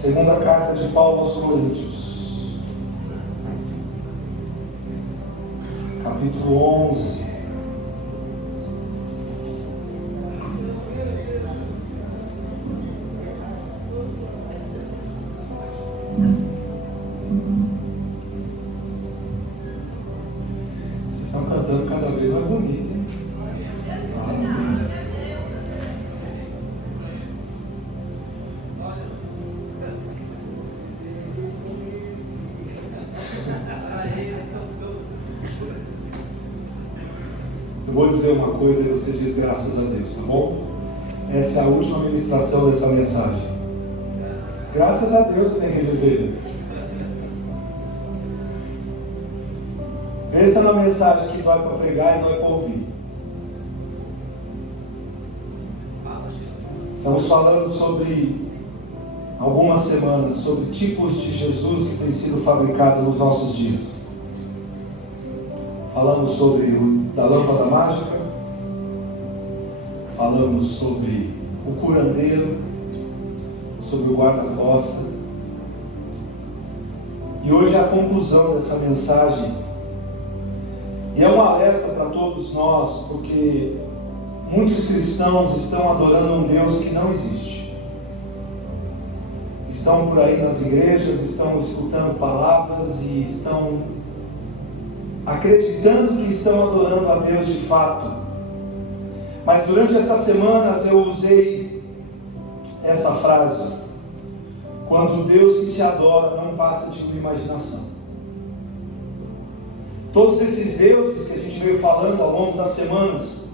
Segunda carta de Paulo aos Coríntios, capítulo 11. Vocês estão cantando cada vez mais bonito, hein? Eu vou dizer uma coisa e você diz graças a Deus, tá bom? Essa é a última ministração dessa mensagem. Graças a Deus eu tenho que dizer. Pensa na mensagem que dói para pregar e dói para ouvir. Estamos falando sobre algumas semanas, sobre tipos de Jesus que têm sido fabricados nos nossos dias. Falamos sobre da lâmpada mágica, falamos sobre o curandeiro, sobre o guarda-costa. E hoje é a conclusão dessa mensagem. E é um alerta para todos nós, porque muitos cristãos estão adorando um Deus que não existe. Estão por aí nas igrejas, estão escutando palavras e estão acreditando que estão adorando a Deus de fato. Mas durante essas semanas eu usei essa frase: quando o Deus que se adora não passa de uma imaginação. Todos esses deuses que a gente veio falando ao longo das semanas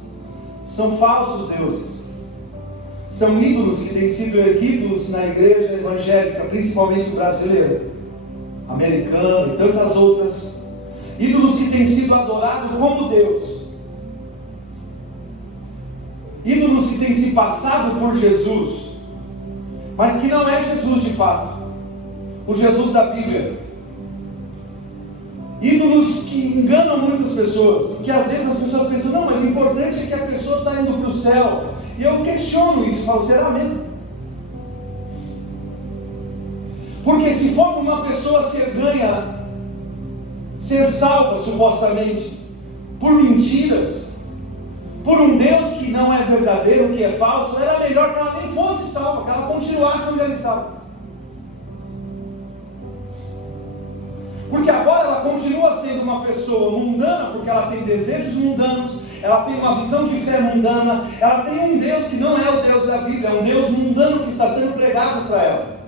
são falsos deuses. São ídolos que têm sido erguidos na igreja evangélica, principalmente brasileira, americana e tantas outras. Ídolos que têm sido adorados como Deus. Ídolos que têm se passado por Jesus, mas que não é Jesus de fato, o Jesus da Bíblia. Ídolos que enganam muitas pessoas, que às vezes as pessoas pensam, não, mas o importante é que a pessoa está indo para o céu. E eu questiono isso, falo, será mesmo? Porque se for para uma pessoa ser ganha, ser salva supostamente por mentiras, por um Deus que não é verdadeiro, que é falso, era melhor que ela nem fosse salva, que ela continuasse onde ela estava. Porque agora ela continua sendo uma pessoa mundana, porque ela tem desejos mundanos, ela tem uma visão de fé mundana, ela tem um Deus que não é o Deus da Bíblia, é um Deus mundano que está sendo pregado para ela,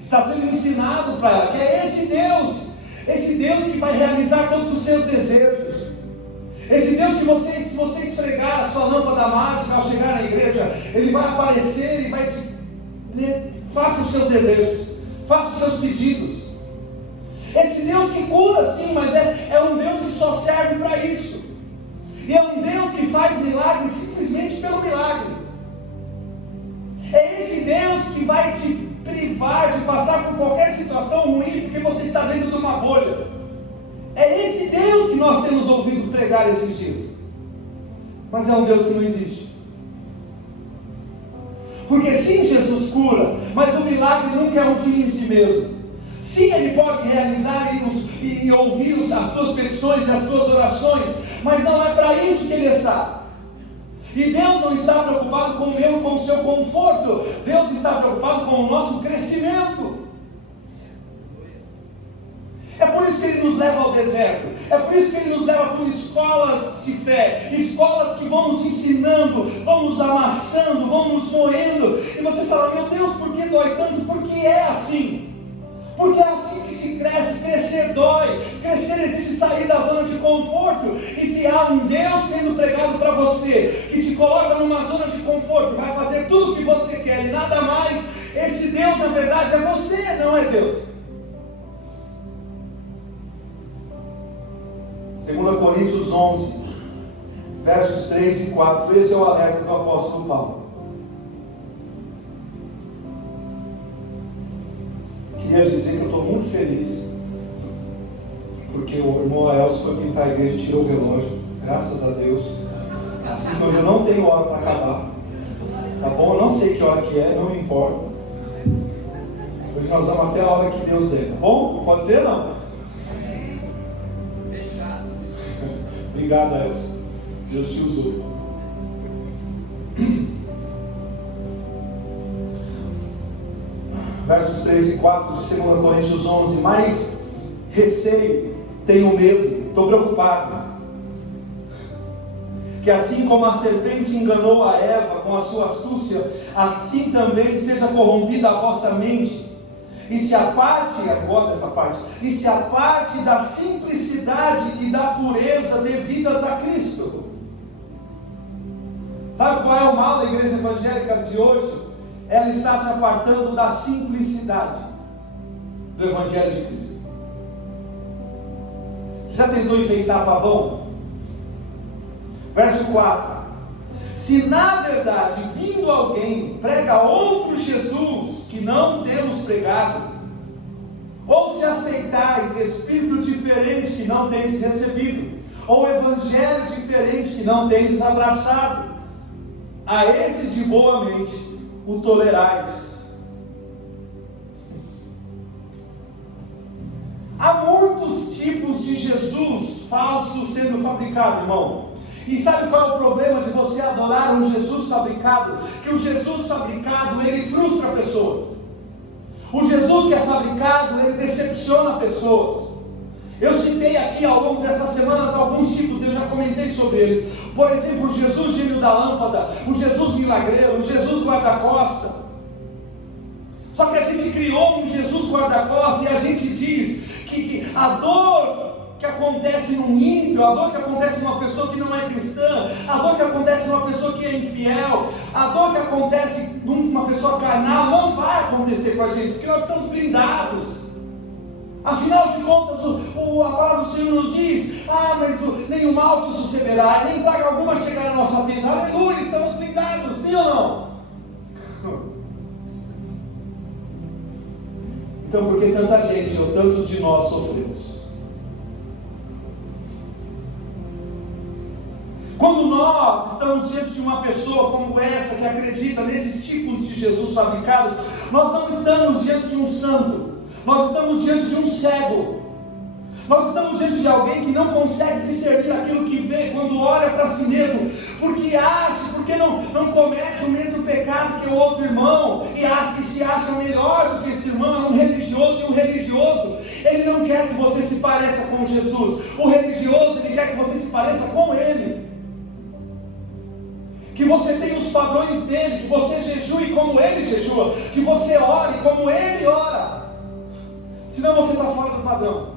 está sendo ensinado para ela, que é esse Deus que vai realizar todos os seus desejos, esse Deus que se você esfregar a sua lâmpada mágica ao chegar na igreja, Ele vai aparecer e vai faça os seus desejos, faça os seus pedidos. Esse Deus que cura sim, mas é um Deus que só serve para isso. E é um Deus que faz milagre simplesmente pelo milagre. É esse Deus que vai te privar de passar por qualquer situação ruim, porque você está dentro de uma bolha. É esse Deus que nós temos ouvido pregar esses dias. Mas é um Deus que não existe. Porque sim, Jesus cura, mas o milagre nunca é um fim em si mesmo. Sim, Ele pode realizar e ouvir as tuas petições e as tuas orações, mas não é para isso que Ele está. E Deus não está preocupado com o seu conforto, Deus está preocupado com o nosso crescimento. É por isso que Ele nos leva ao deserto, é por isso que Ele nos leva por escolas de fé, escolas que vão nos ensinando, vão nos amassando, vão nos moendo, e você fala, meu Deus, por que dói tanto? Porque é assim. Porque é assim que se cresce, crescer dói, crescer exige sair da zona de conforto. E se há um Deus sendo pregado para você, que te coloca numa zona de conforto, vai fazer tudo o que você quer e nada mais, esse Deus na verdade é você, não é Deus. 2 Coríntios 11, versos 3 e 4, esse é o alerta do apóstolo Paulo. Queria dizer que eu estou muito feliz, porque o irmão Aelso foi pintar a igreja e tirou o relógio, graças a Deus. Assim que hoje eu não tenho hora para acabar, tá bom? Eu não sei que hora que é, não me importa. Hoje nós vamos até a hora que Deus der, tá bom? Pode ser, não? Fechado. Obrigado, Elcio. Deus te usou. Versos 3 e 4 de 2 Coríntios 11. Mais receio, tenho medo, estou preocupado, que assim como a serpente enganou a Eva com a sua astúcia, assim também seja corrompida a vossa mente, e se aparte, eu gosto dessa parte, e se aparte da simplicidade e da pureza devidas a Cristo. Sabe qual é o mal da igreja evangélica de hoje? Ela está se apartando da simplicidade do Evangelho de Cristo. Você já tentou enfeitar pavão? Verso 4: se na verdade vindo alguém prega outro Jesus que não temos pregado, ou se aceitais espírito diferente que não tendes recebido, ou evangelho diferente que não tendes abraçado, a esse de boa mente o tolerais. Há muitos tipos de Jesus falsos sendo fabricados, irmão. E sabe qual é o problema de você adorar um Jesus fabricado? Que o Jesus fabricado, ele frustra pessoas. O Jesus que é fabricado, ele decepciona pessoas. Eu citei aqui ao longo dessas semanas alguns tipos, eu já comentei sobre eles. Por exemplo, o Jesus gênio da lâmpada, o Jesus milagreiro, o Jesus guarda-costa. Só que a gente criou um Jesus guarda-costa e a gente diz que a dor que acontece num ímpio, a dor que acontece numa pessoa que não é cristã, a dor que acontece numa pessoa que é infiel, a dor que acontece numa pessoa carnal, não vai acontecer com a gente, porque nós estamos blindados. Afinal de contas, a palavra do Senhor nos diz: mas nenhum mal te sucederá, nem praga alguma chegará na nossa tenda. Aleluia, estamos blindados, sim ou não? Então, por que tanta gente, ou tantos de nós sofremos? Quando nós estamos diante de uma pessoa como essa, que acredita nesses tipos de Jesus fabricado, nós não estamos diante de um santo. Nós estamos diante de um cego. Nós estamos diante de alguém que não consegue discernir aquilo que vê quando olha para si mesmo, porque não comete o mesmo pecado que o outro irmão, e que se acha melhor do que esse irmão. É um religioso, e o religioso, ele não quer que você se pareça com Jesus. O religioso, ele quer que você se pareça com ele, que você tenha os padrões dele, que você jejue como ele jejua, que você ore como ele ora. Senão você está fora do padrão.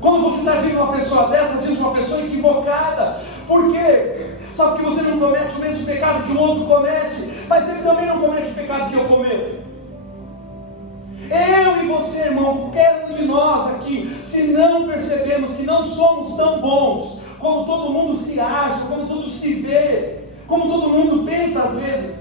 Quando você está diante de uma pessoa dessa, diante de uma pessoa equivocada, por quê? Só porque você não comete o mesmo pecado que o outro comete, mas ele também não comete o pecado que eu cometo. Eu e você, irmão, qualquer um de nós aqui, se não percebemos que não somos tão bons como todo mundo se acha, como todo se vê, como todo mundo pensa às vezes,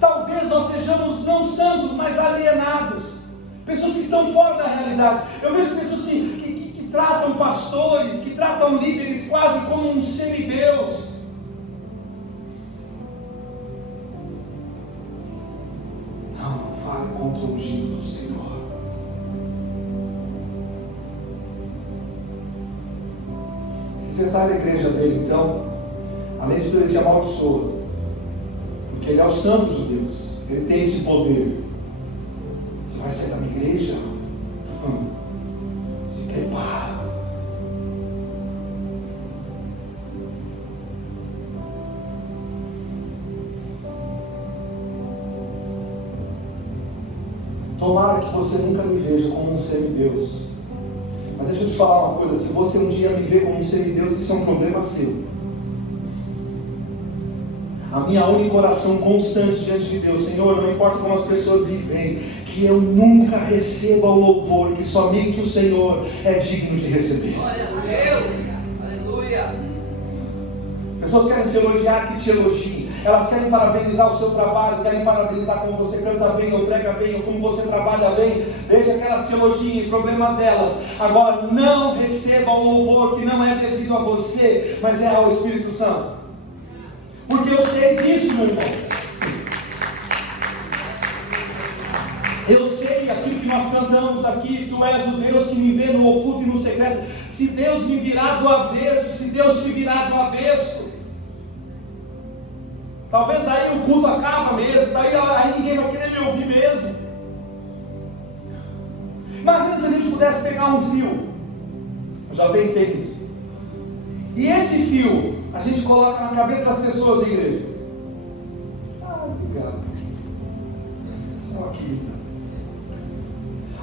talvez nós sejamos não santos, mas alienados, pessoas que estão fora da realidade. Eu vejo pessoas que tratam pastores, que tratam líderes quase como um semideus. Não fale contra o ungido do Senhor. Se você sai da igreja dele, então, além de tudo, ele te amaldiçoa. Porque ele é o santo de Deus, ele tem esse poder. Você vai sair da minha igreja? Se prepara. Tomara que você nunca me veja como um semideus. Mas deixa eu te falar uma coisa: se você um dia me ver como um semideus, isso é um problema seu. A minha única oração constante diante de Deus: Senhor, não importa como as pessoas me veem, que eu nunca receba o louvor que somente o Senhor é digno de receber. Glória a Deus, aleluia. Pessoas querem te elogiar, que te elogiem. Elas querem parabenizar o seu trabalho, querem parabenizar como você canta bem, ou prega bem, ou como você trabalha bem. Deixa que elas te elogiem, problema delas. Agora, não receba o louvor que não é devido a você, mas é ao Espírito Santo. Porque eu sei disso, meu irmão. cantamos aqui, tu és o Deus que me vê no oculto e no secreto. Se Deus me virar do avesso, se Deus te virar do avesso, talvez aí o culto acaba mesmo, aí ninguém vai querer me ouvir mesmo. Imagina se a gente pudesse pegar um fio, eu já pensei nisso, e esse fio a gente coloca na cabeça das pessoas da igreja. Obrigado. Só aqui.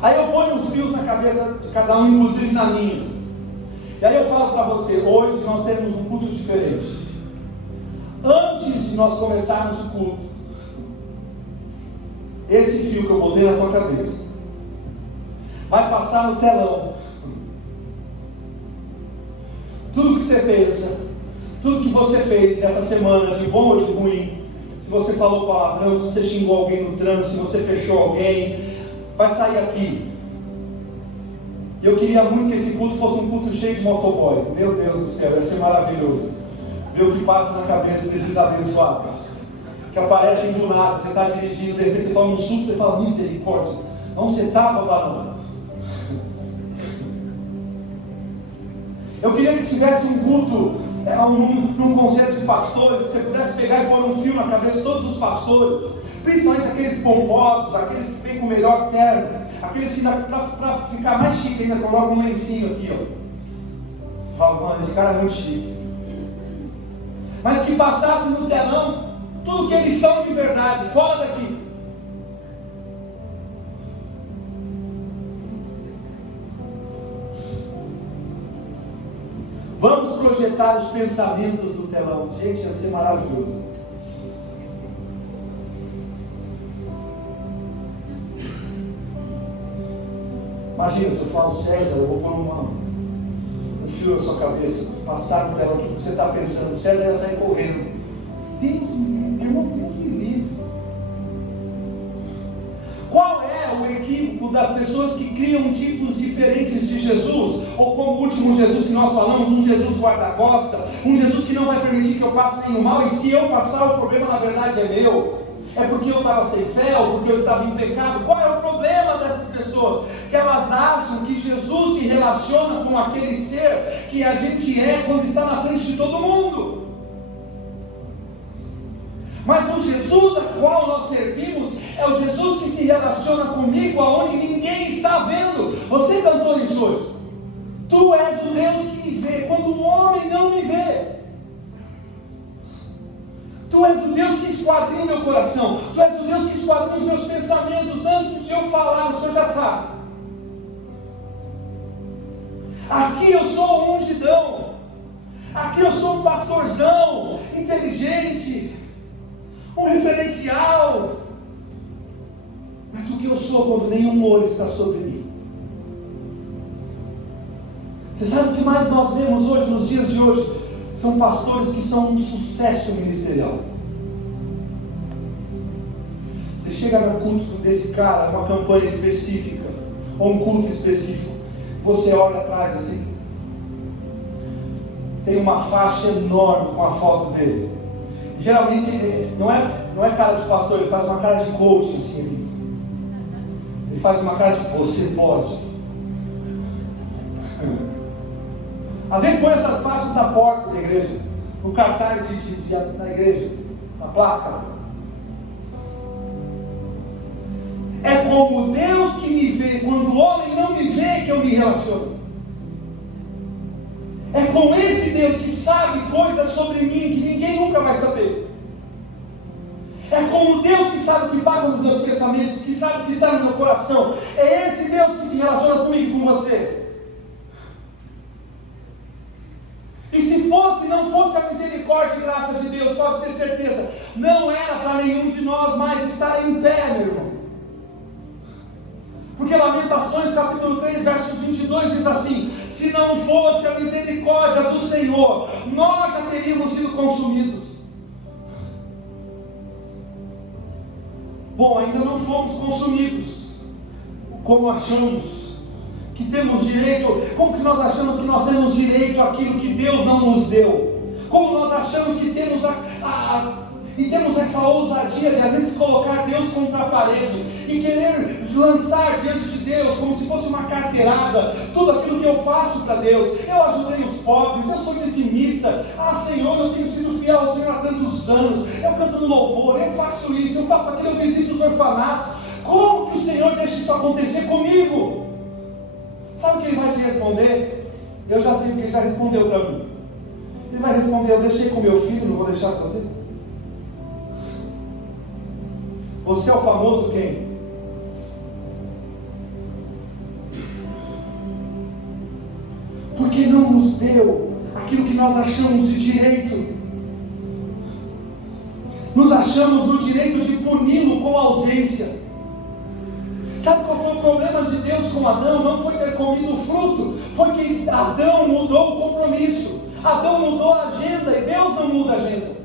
Aí eu ponho os fios na cabeça de cada um, inclusive na minha. E aí eu falo para você, hoje nós temos um culto diferente. Antes de nós começarmos o culto, esse fio que eu botei na tua cabeça vai passar no telão. Tudo que você pensa, tudo que você fez nessa semana, de bom ou de ruim, se você falou palavrão, se você xingou alguém no trânsito, se você fechou alguém, vai sair aqui. Eu queria muito que esse culto fosse um culto cheio de motoboy. Meu Deus do céu, ia ser maravilhoso ver o que passa na cabeça desses abençoados, que aparecem do nada. Você está dirigindo, de repente você toma um susto, você fala, misericórdia, onde você estava, varão? Eu queria que tivesse um culto, num conselho de pastores, que você pudesse pegar e pôr um fio na cabeça de todos os pastores, principalmente aqueles pomposos, aqueles que vêm com o melhor terno, aqueles que, para ficar mais chique ainda, colocam um lencinho aqui, ó. Você fala, mano, esse cara é muito chique. Mas que passasse no telão tudo que eles são de verdade, fora daqui. Vamos projetar os pensamentos no telão. Gente, ia ser maravilhoso. Imagina, você fala, César, eu vou pôr um fio na sua cabeça, passar no telão, tudo que você está pensando. César ia sair correndo. Deus me livre. Qual é o equívoco das pessoas que criam tipos diferentes de Jesus? Ou como o último Jesus que nós falamos, um Jesus guarda-costa, um Jesus que não vai permitir que eu passe nenhum mal, e se eu passar, o problema na verdade é meu. É porque eu estava sem fé, ou porque eu estava em pecado. Qual é o problema dessas pessoas? Que elas acham que Jesus se relaciona com aquele ser que a gente é quando está na frente de todo mundo. Mas o Jesus a qual nós servimos é o Jesus que se relaciona comigo aonde ninguém está vendo. Você cantou isso hoje. Tu és o Deus que me vê quando o homem não me vê. Tu és o Deus que esquadrinha o meu coração. Tu és o Deus que esquadrinha os meus pensamentos antes de eu falar. O Senhor já sabe. Aqui eu sou um ungidão. Aqui eu sou um pastorzão inteligente, um referencial. Mas o que eu sou quando nenhum olho está sobre mim? Você sabe o que mais nós vemos hoje, nos dias de hoje? São pastores que são um sucesso ministerial. Você chega no culto desse cara, uma campanha específica, ou um culto específico, você olha atrás assim, tem uma faixa enorme com a foto dele. Geralmente não é cara de pastor, ele faz uma cara de coach assim. Ele faz uma cara de você pode. Às vezes põe essas faixas na porta da igreja, no cartaz da igreja, na placa. É como Deus que me vê, quando o homem não me vê, que eu me relaciono. É com esse Deus que sabe coisas sobre mim que ninguém nunca vai saber. É como Deus que sabe o que passa nos meus pensamentos, que sabe o que está no meu coração. É esse Deus que se relaciona comigo e com você. E se não fosse a misericórdia e graça de Deus, pode ter certeza, não era para nenhum de nós mais estar em pé, meu irmão. Porque Lamentações capítulo 3, versos 22 diz assim: se não fosse a misericórdia do Senhor, nós já teríamos sido consumidos. Bom, ainda não fomos consumidos, como achamos que temos direito, como que nós achamos que nós temos direito àquilo que Deus não nos deu? Como nós achamos que temos E temos essa ousadia de às vezes colocar Deus contra a parede e querer lançar diante de Deus como se fosse uma carteirada tudo aquilo que eu faço para Deus. Eu ajudei os pobres, eu sou dizimista. Senhor, eu tenho sido fiel ao Senhor há tantos anos. Eu canto no louvor, eu faço isso, eu faço aquilo, eu visito os orfanatos. Como que o Senhor deixa isso acontecer comigo? Sabe o que Ele vai te responder? Eu já sei o que Ele já respondeu para mim. Ele vai responder: eu deixei com meu filho, não vou deixar com você. Você é o famoso quem? Porque não nos deu aquilo que nós achamos de direito. Nos achamos no direito de puni-lo com ausência. Sabe qual foi o problema de Deus com Adão? Não foi ter comido o fruto, foi que Adão mudou o compromisso. Adão mudou a agenda e Deus não muda a agenda.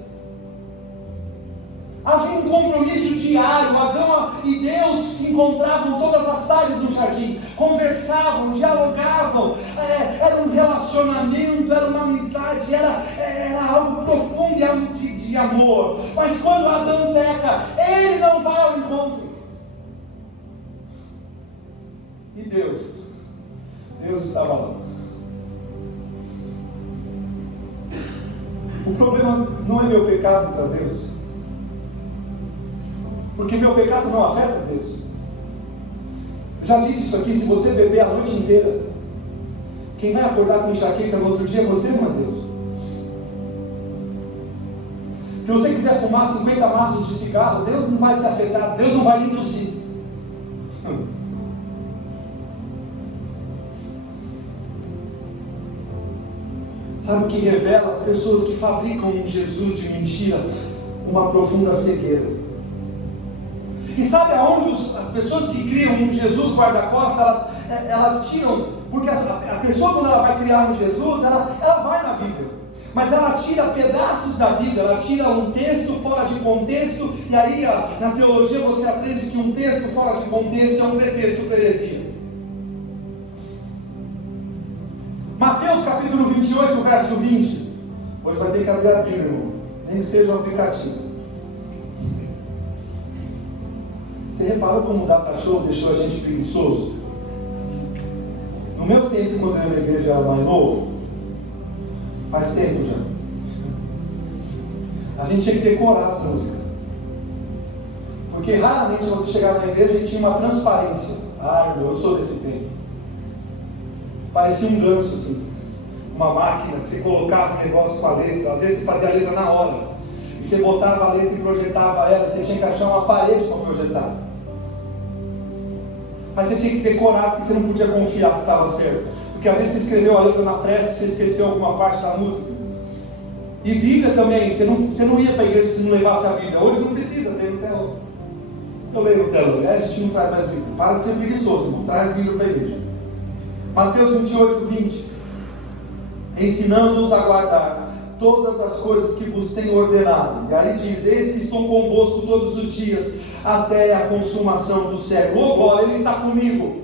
Havia um compromisso diário. Adão e Deus se encontravam todas as tardes no jardim, conversavam, dialogavam, era um relacionamento, era uma amizade, era algo profundo de amor. Mas quando Adão peca, ele não vai ao encontro. E Deus estava lá. O problema não é meu pecado para Deus, porque meu pecado não afeta Deus. Eu já disse isso aqui: se você beber a noite inteira, quem vai acordar com enxaqueca no outro dia é você, não é Deus. Se você quiser fumar 50 maços de cigarro, Deus não vai se afetar, Deus não vai lhe tossir. Sabe o que revela as pessoas que fabricam um Jesus de mentira? Uma profunda cegueira. E sabe aonde as pessoas que criam um Jesus guarda-costas, elas tiram, porque a pessoa, quando ela vai criar um Jesus, ela vai na Bíblia, mas ela tira pedaços da Bíblia, ela tira um texto fora de contexto, e aí na teologia você aprende que um texto fora de contexto é um pretexto para heresia. Mateus capítulo 28, verso 20. Hoje vai ter que abrir a Bíblia, irmão, nem que seja um aplicativo. Você reparou como o data show deixou a gente preguiçoso? No meu tempo, quando eu ia na igreja era mais novo, faz tempo já, a gente tinha que decorar as músicas, porque raramente você chegava na igreja e tinha uma transparência. Irmão, eu sou desse tempo. Parecia um ganso assim, uma máquina que você colocava o negócio com a letra. Às vezes você fazia a letra na hora, e você botava a letra e projetava ela. Você tinha que achar uma parede para projetar, mas você tinha que decorar, porque você não podia confiar se estava certo, porque às vezes você escreveu a letra na pressa, você esqueceu alguma parte da música. E Bíblia também, você não ia para a igreja se não levasse a Bíblia. Hoje não precisa ter no telão. Eu leio no telão, a gente não traz mais Bíblia. Para de ser preguiçoso, não traz Bíblia para a igreja. Mateus 28, 20. Ensinando-os a guardar todas as coisas que vos tenho ordenado. E aí diz: eis que estou convosco todos os dias, até a consumação do século. Glória, Ele está comigo.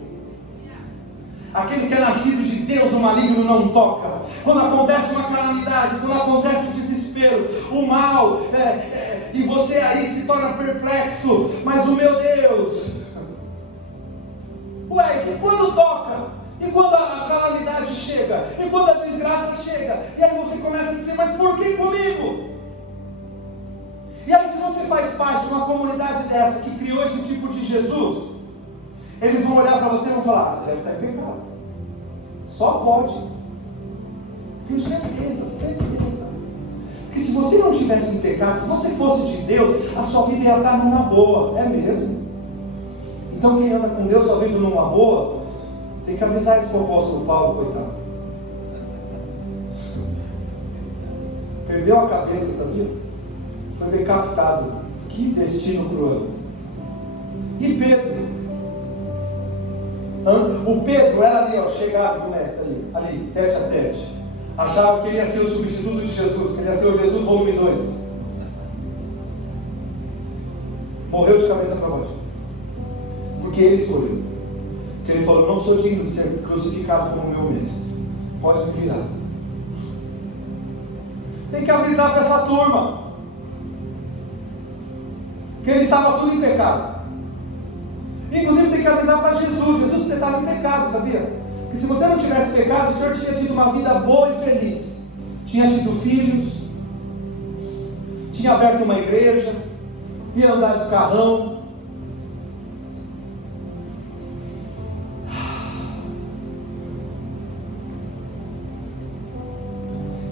Aquele que é nascido de Deus, o maligno não toca. Quando acontece uma calamidade, quando acontece o desespero, o mal, e você aí se torna perplexo, mas o meu Deus, que quando toca, e quando a calamidade chega, e quando a desgraça chega, e aí você começa a dizer: mas por que comigo? E aí, se você faz parte de uma comunidade dessa que criou esse tipo de Jesus, eles vão olhar para você e vão falar: você deve estar em pecado. Só pode. Tenho certeza. Porque se você não tivesse em pecado, se você fosse de Deus, a sua vida ia estar numa boa. É mesmo? Então quem anda com Deus só vive numa boa. Tem que avisar isso para o apóstolo Paulo, coitado. Perdeu a cabeça, sabia? Foi decapitado. Que destino cruel. E Pedro? O Pedro era ali, chegado com o mestre, ali, tete a tete. Achava que ele ia ser o substituto de Jesus, que ele ia ser o Jesus volume 2. Morreu de cabeça para baixo. Porque ele escolheu. Porque ele falou: não sou digno de ser crucificado como meu mestre. Pode me virar. Tem que avisar para essa turma. que ele estava tudo em pecado. Inclusive tem que avisar para Jesus: Jesus, você estava em pecado, sabia? Porque se você não tivesse pecado, o Senhor tinha tido uma vida boa e feliz, tinha tido filhos, tinha aberto uma igreja, ia andar de carrão.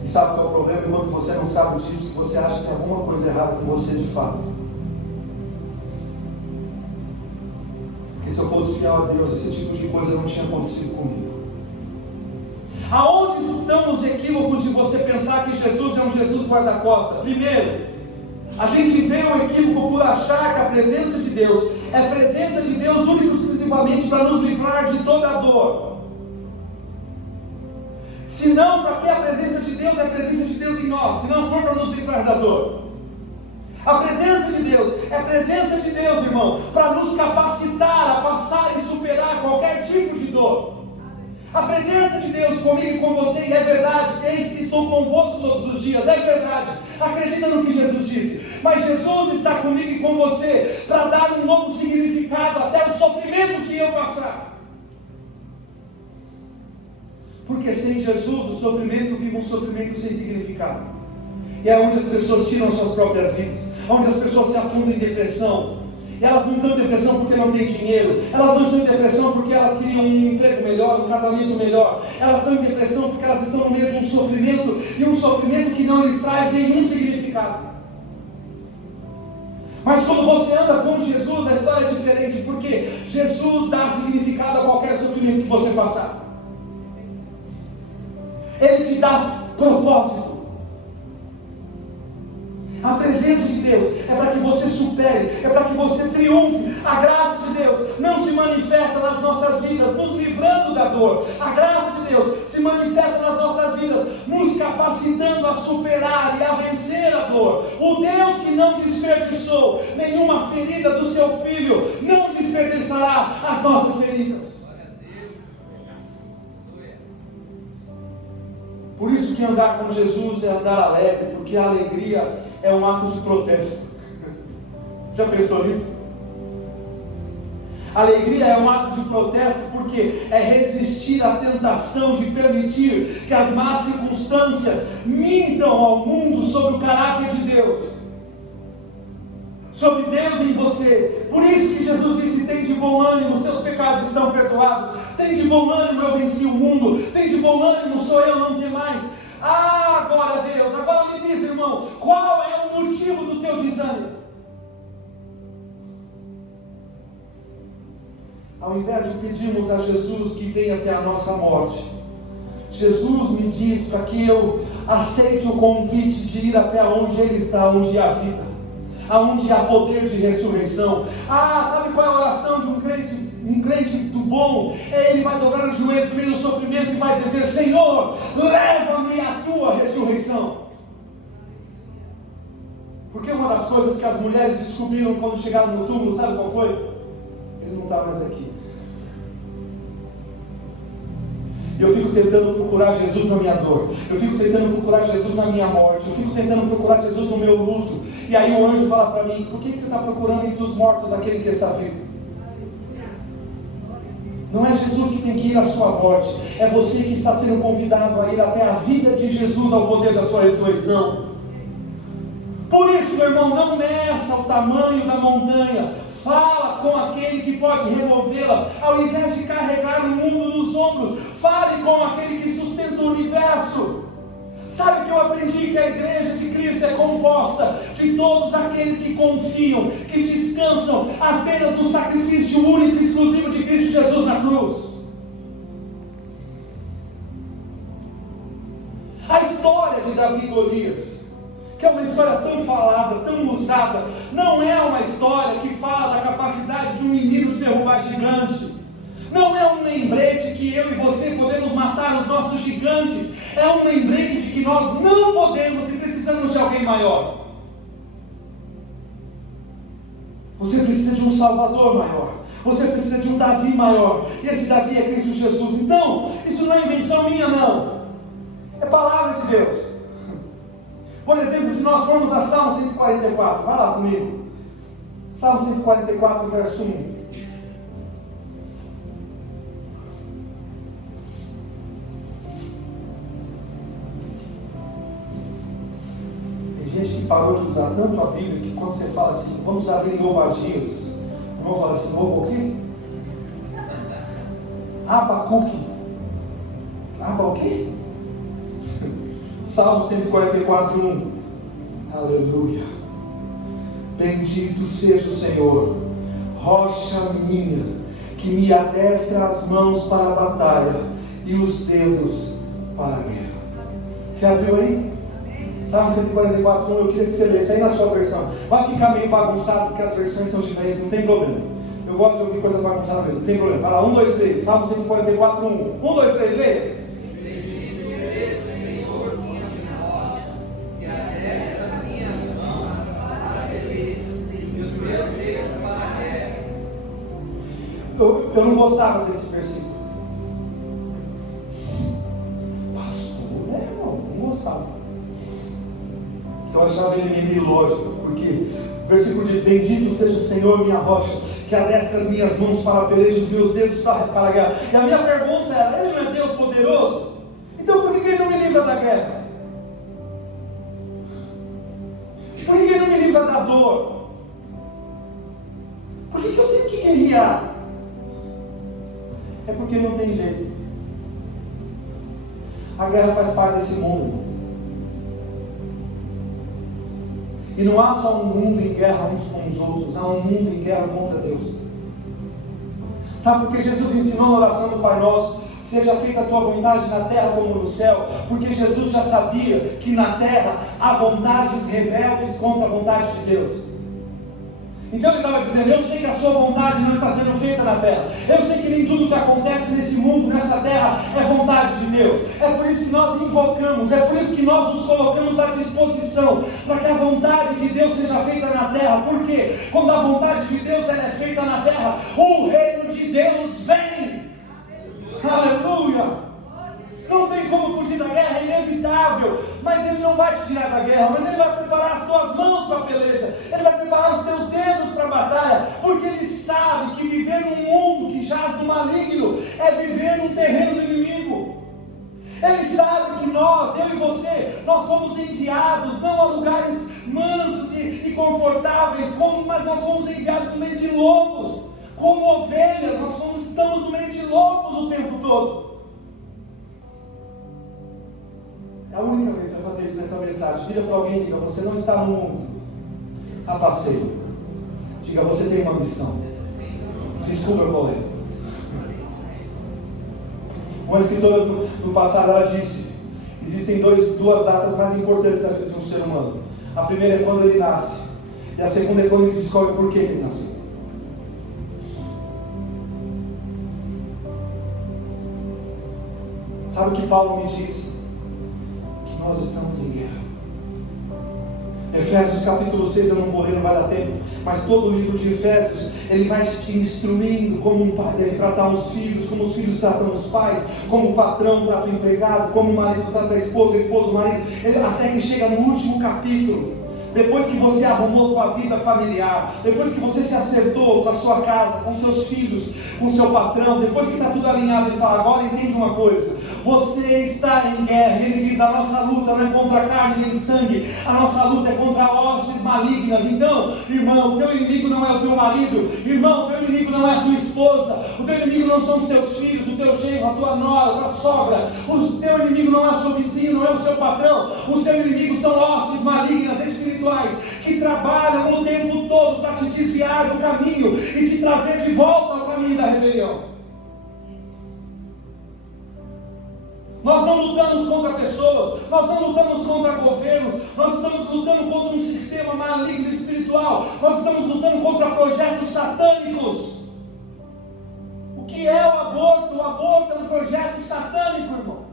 E sabe qual é o problema? Enquanto você não sabe disso, você acha que tem alguma coisa errada com você de fato. Porque se eu fosse fiel a Deus, esse tipo de coisa não tinha acontecido comigo. Aonde estão os equívocos de você pensar que Jesus é um Jesus guarda-costas? Primeiro, a gente vê o equívoco por achar que a presença de Deus é a presença de Deus única e exclusivamente para nos livrar de toda a dor. Se não, para que a presença de Deus é a presença de Deus em nós? Se não for para nos livrar da dor. A presença de Deus é a presença de Deus, irmão, para nos capacitar a passar e superar qualquer tipo de dor. A presença de Deus comigo e com você, e é verdade, eis que estou convosco todos os dias, é verdade, acredita no que Jesus disse, mas Jesus está comigo e com você, para dar um novo significado até o sofrimento que eu passar. Porque sem Jesus o sofrimento vive um sofrimento sem significado, e é onde as pessoas tiram suas próprias vidas, onde as pessoas se afundam em depressão. E elas não estão em depressão porque não têm dinheiro, elas não estão em depressão porque elas queriam um emprego melhor, um casamento melhor, elas estão em depressão porque elas estão no meio de um sofrimento, e um sofrimento que não lhes traz nenhum significado. Mas quando você anda com Jesus, a história é diferente, porque Jesus dá significado a qualquer sofrimento que você passar. Ele te dá propósito. A presença de Deus é para que você supere, é para que você triunfe. A graça de Deus não se manifesta nas nossas vidas, nos livrando da dor. A graça de Deus se manifesta nas nossas vidas, nos capacitando a superar e a vencer a dor. O Deus que não desperdiçou nenhuma ferida do seu filho, não desperdiçará as nossas feridas. Por isso que andar com Jesus é andar alegre, porque a alegria é um ato de protesto. Já pensou nisso? A alegria é um ato de protesto porque é resistir à tentação de permitir que as más circunstâncias mintam ao mundo sobre o caráter de Deus, sobre Deus em você. Por isso que Jesus disse: tem de bom ânimo, seus pecados estão perdoados. Tem de bom ânimo, eu venci o mundo. Tem de bom ânimo, sou eu, não tem mais. Ah, glória a Deus. Agora me diz, irmão, qual é o motivo do teu desânimo? Ao invés de pedirmos a Jesus que venha até a nossa morte, Jesus me diz para que eu aceite o convite de ir até onde Ele está, onde há vida, aonde há poder de ressurreição. Ah, sabe qual é a oração de um crente? Um crente do bom, ele vai dobrar os joelhos no meio do sofrimento e vai dizer: Senhor, leva-me à tua ressurreição. Porque uma das coisas que as mulheres descobriram quando chegaram no túmulo, sabe qual foi? Ele não está mais aqui. Eu fico tentando procurar Jesus na minha dor, eu fico tentando procurar Jesus na minha morte, eu fico tentando procurar Jesus no meu luto, e aí o anjo fala para mim: por que você está procurando entre os mortos aquele que está vivo? Não é Jesus que tem que ir à sua morte, é você que está sendo convidado a ir até a vida de Jesus, ao poder da sua ressurreição. Por isso, meu irmão, não meça o tamanho da montanha, fala com aquele que pode removê-la, ao invés de carregar o mundo nos ombros, fale com aquele que sustenta o universo. Sabe que eu aprendi que a igreja de Cristo é composta de todos aqueles que confiam, que descansam apenas no sacrifício único e exclusivo de Cristo Jesus na cruz. A história de Davi e Golias, que é uma história tão falada, tão usada, não é uma história que fala da capacidade de um menino de derrubar gigante. Não é um lembrete que eu e você podemos matar os nossos gigantes. É um lembrete de que nós não podemos e precisamos de alguém maior. Você precisa de um Salvador maior. Você precisa de um Davi maior. E esse Davi é Cristo Jesus. Então, isso não é invenção minha, não. É palavra de Deus. Por exemplo, se nós formos a Salmo 144, vai lá comigo. Salmo 144, verso 1. Tem gente que parou de usar tanto a Bíblia que quando você fala assim, vamos abrir em Obadias, o irmão fala assim, novo o quê? Abacuque. Aba o quê? Salmo 144, 1. Aleluia. Bendito seja o Senhor, rocha minha, que me adestra as mãos para a batalha e os dedos para a guerra. Você abriu aí? Salmo 144, 1. Eu queria que você lesse aí na sua versão. Vai ficar meio bagunçado porque as versões são diferentes, não tem problema. Eu gosto de ouvir coisa bagunçada mesmo, não tem problema. Vai lá, 1, 2, 3. Salmo 144, 1. 1, 2, 3, leia. Eu não gostava desse versículo. Pastor, irmão, não gostava. Eu achava ele meio ilógico, porque o versículo diz: bendito seja o Senhor, minha rocha, que adestra as minhas mãos para a peleja, os meus dedos para a guerra. E a minha pergunta era: ele não é Deus poderoso? Então por que ele não me livra da guerra? Por que ele não me livra da dor? Por que eu tenho que guerrear? É porque não tem jeito. A guerra faz parte desse mundo. E não há só um mundo em guerra uns com os outros, há um mundo em guerra contra Deus. Sabe por que Jesus ensinou na oração do Pai Nosso: seja feita a tua vontade na terra como no céu? Porque Jesus já sabia que na terra há vontades rebeldes contra a vontade de Deus. Então ele estava dizendo: eu sei que a sua vontade não está sendo feita na terra. Eu sei que nem tudo que acontece nesse mundo, nessa terra, é vontade de Deus. É por isso que nós invocamos, é por isso que nós nos colocamos à disposição, para que a vontade de Deus seja feita na terra. Porque quando a vontade de Deus ela é feita na terra, o reino de Deus vem. Aleluia! Não tem como fugir da guerra, é inevitável. Mas Ele não vai te tirar da guerra, mas Ele vai preparar as tuas mãos para a peleja. Ele vai preparar os teus dedos para a batalha. Porque Ele sabe que viver num mundo que jaz no maligno é viver num terreno do inimigo. Ele sabe que nós, eu e você, nós somos enviados não a lugares mansos e confortáveis, mas nós somos enviados no meio de lobos. Como ovelhas, nós estamos no meio de lobos o tempo todo. É a única vez que você vai fazer isso nessa mensagem. Vira para alguém e diga: você não está no mundo a passeio. Diga: você tem uma missão. Desculpa, eu vou ler. Uma escritora do passado, ela disse: existem duas datas mais importantes da vida de um ser humano. A primeira é quando ele nasce, e a segunda é quando ele descobre por que ele nasceu. Sabe o que Paulo me disse? Nós estamos em guerra. Efésios capítulo 6, eu não vou ler, não vai dar tempo, mas todo o livro de Efésios, ele vai te instruindo como um pai deve tratar os filhos, como os filhos tratam os pais, como o patrão trata o empregado, como o marido trata a esposa o marido, até que chega no último capítulo. Depois que você arrumou tua vida familiar, depois que você se acertou com a sua casa, com seus filhos, com o seu patrão, depois que está tudo alinhado, ele fala: agora entende uma coisa, você está em guerra. Ele diz: a nossa luta não é contra carne nem sangue, a nossa luta é contra hostes malignas. Então, irmão, o teu inimigo não é o teu marido, irmão, o teu inimigo não é a tua esposa, o teu inimigo não são os teus filhos, o teu genro, a tua nora, a tua sogra, o seu inimigo não é o seu vizinho, não é o seu patrão, o seu inimigo são hostes malignas espirituais que trabalham o tempo todo para te desviar do caminho e te trazer de volta ao caminho da rebelião. Nós não lutamos contra pessoas, nós não lutamos contra governos, nós estamos lutando contra um sistema maligno espiritual, nós estamos lutando contra projetos satânicos. O que é o aborto? O aborto é um projeto satânico, irmão.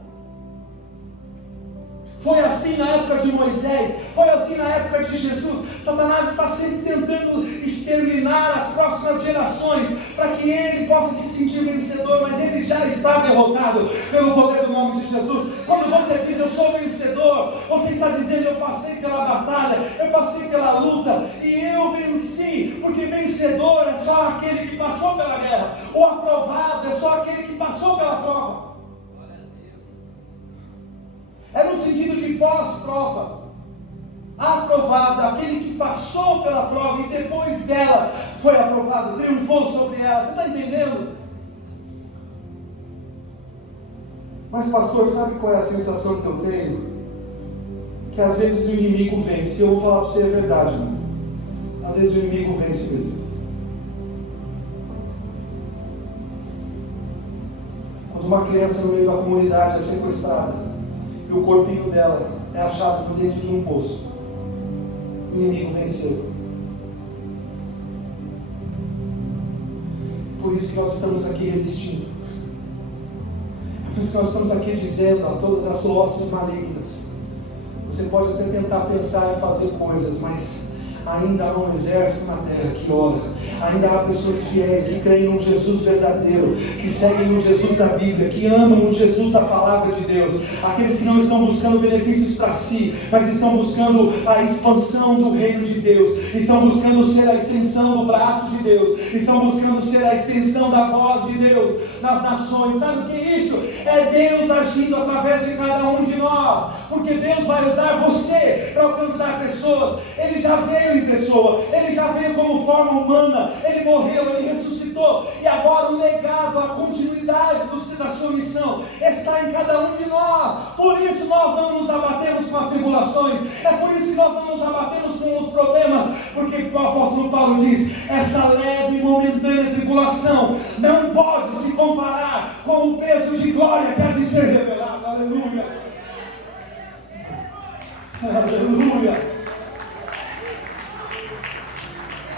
Foi assim na época de Moisés, foi assim na época de Jesus. Satanás está sempre tentando exterminar as próximas gerações, para que ele possa se sentir vencedor, mas ele já está derrotado pelo poder do nome de Jesus. Quando você diz eu sou vencedor, você está dizendo eu passei pela batalha, eu passei pela luta e eu venci, porque vencedor é só aquele que passou pela guerra, o aprovado é só aquele que passou pela prova. É no sentido de pós-prova. Aprovado, aquele que passou pela prova e depois dela foi aprovado, triunfou sobre ela. Você está entendendo? Mas pastor, sabe qual é a sensação que eu tenho? Que às vezes o inimigo vence. Eu vou falar para você a verdade, irmão. Às vezes o inimigo vence mesmo. Quando uma criança no meio da comunidade é sequestrada e o corpinho dela é achado dentro de um poço, o inimigo venceu. Por isso que nós estamos aqui resistindo. É por isso que nós estamos aqui dizendo a todas as hostes malignas: você pode até tentar pensar em fazer coisas, mas ainda há um exército na terra que ora, ainda há pessoas fiéis que creem no Jesus verdadeiro, que seguem o Jesus da Bíblia, que amam o Jesus da palavra de Deus, aqueles que não estão buscando benefícios para si, mas estão buscando a expansão do reino de Deus, estão buscando ser a extensão do braço de Deus, estão buscando ser a extensão da voz de Deus nas nações. Sabe o que é isso? É Deus agindo através de cada um de nós, porque Deus vai usar você para alcançar pessoas. Ele já veio em pessoa, ele já veio como forma humana, ele morreu, ele ressuscitou, e agora o legado, a continuidade da sua missão está em cada um de nós. Por isso nós não nos abatemos com as tribulações, é por isso que nós não nos abatemos com os problemas, porque o apóstolo Paulo diz: essa leve e momentânea tribulação não pode se comparar com o peso de glória que há de ser revelado. Aleluia, aleluia.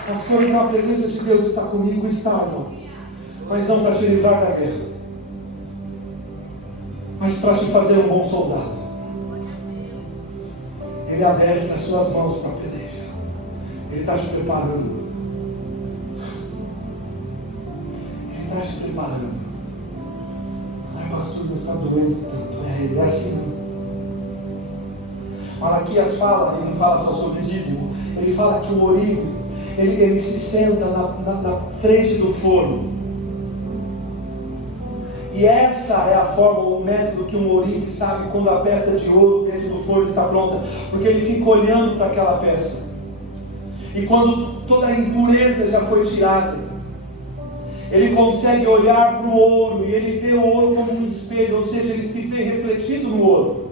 Pastor, então a presença de Deus está comigo, está, irmão, mas não para te livrar da guerra, mas para te fazer um bom soldado. Ele adestra as suas mãos para a peleja, ele está te preparando, ele está te preparando. Ai, pastor, mas está doendo tanto. É assim não. Malaquias fala, ele não fala só sobre dízimo, ele fala que o ourives, ele se senta na frente do forno. E essa é a forma, o método que um ourive sabe quando a peça de ouro dentro do forno está pronta, porque ele fica olhando para aquela peça. E quando toda a impureza já foi tirada, ele consegue olhar para o ouro e ele vê o ouro como um espelho, ou seja, ele se vê refletido no ouro.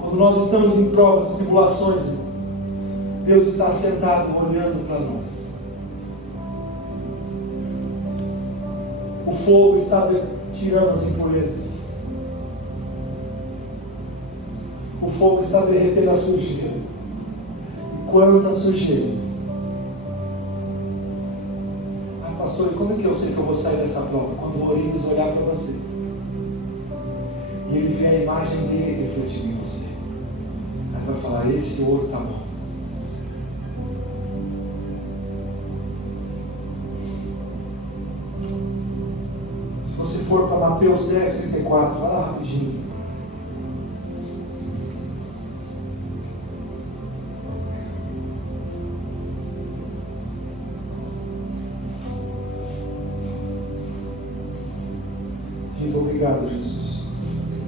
Quando nós estamos em provas e tribulações, Deus está sentado olhando para nós. O fogo está tirando as impurezas. O fogo está derretendo a sujeira. E quanta sujeira! Ah, pastor, e como é que eu sei que eu vou sair dessa prova? Quando o ourives olhar para você e ele vê a imagem dele refletida em você, aí vai falar: esse ouro está bom. Se você for para Mateus 10:34, vai lá rapidinho. Diga obrigado, Jesus.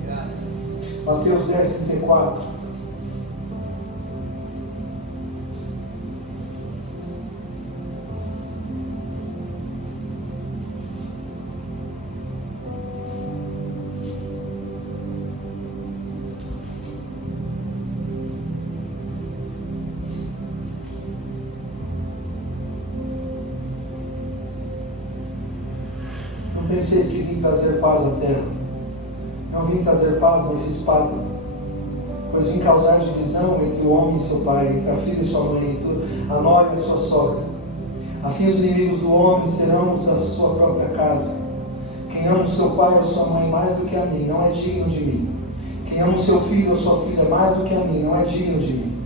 Obrigado. Mateus 10:34. Penseis que vim trazer paz à terra. Não vim trazer paz, mas espada. Pois vim causar divisão entre o homem e seu pai, entre a filha e sua mãe, entre a nora e a sua sogra. Assim os inimigos do homem serão os da sua própria casa. Quem ama o seu pai ou sua mãe mais do que a mim, não é digno de mim. Quem ama o seu filho ou sua filha mais do que a mim, não é digno de mim.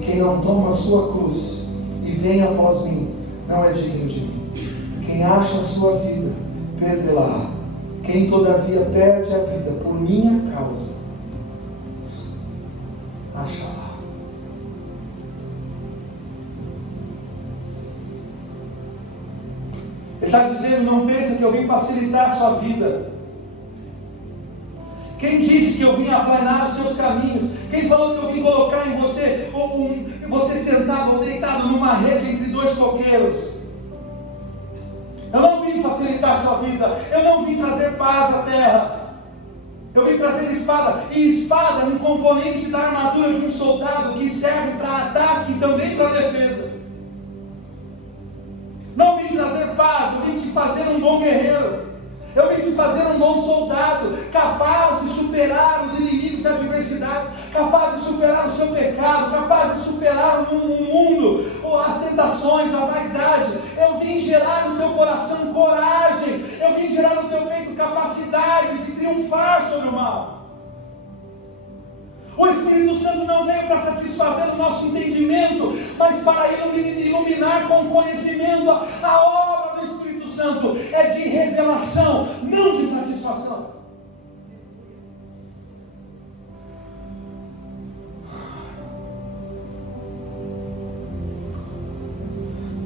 E quem não toma a sua cruz e vem após mim, não é digno de mim. Quem acha a sua vida, perdê-la. Quem todavia perde a vida por minha causa, achará. Ele está dizendo, não pensa que eu vim facilitar a sua vida. Quem disse que eu vim aplanar os seus caminhos? Quem falou que eu vim colocar em você, você sentado ou deitado numa rede entre dois coqueiros? Eu não vim facilitar a sua vida, eu não vim trazer paz à terra. Eu vim trazer espada, e espada é um componente da armadura de um soldado que serve para ataque e também para defesa. Não vim trazer paz, eu vim te fazer um bom guerreiro. Eu vim te fazer um bom soldado, capaz de superar os inimigos e adversidades, capaz de superar o seu pecado, capaz de superar o mundo, as tentações, a vaidade. Eu vim gerar no teu coração coragem, eu vim gerar no teu peito capacidade de triunfar sobre o mal. O Espírito Santo não veio para satisfazer o nosso entendimento, mas para iluminar com conhecimento. A obra do Espírito Santo é de revelação, não de satisfação.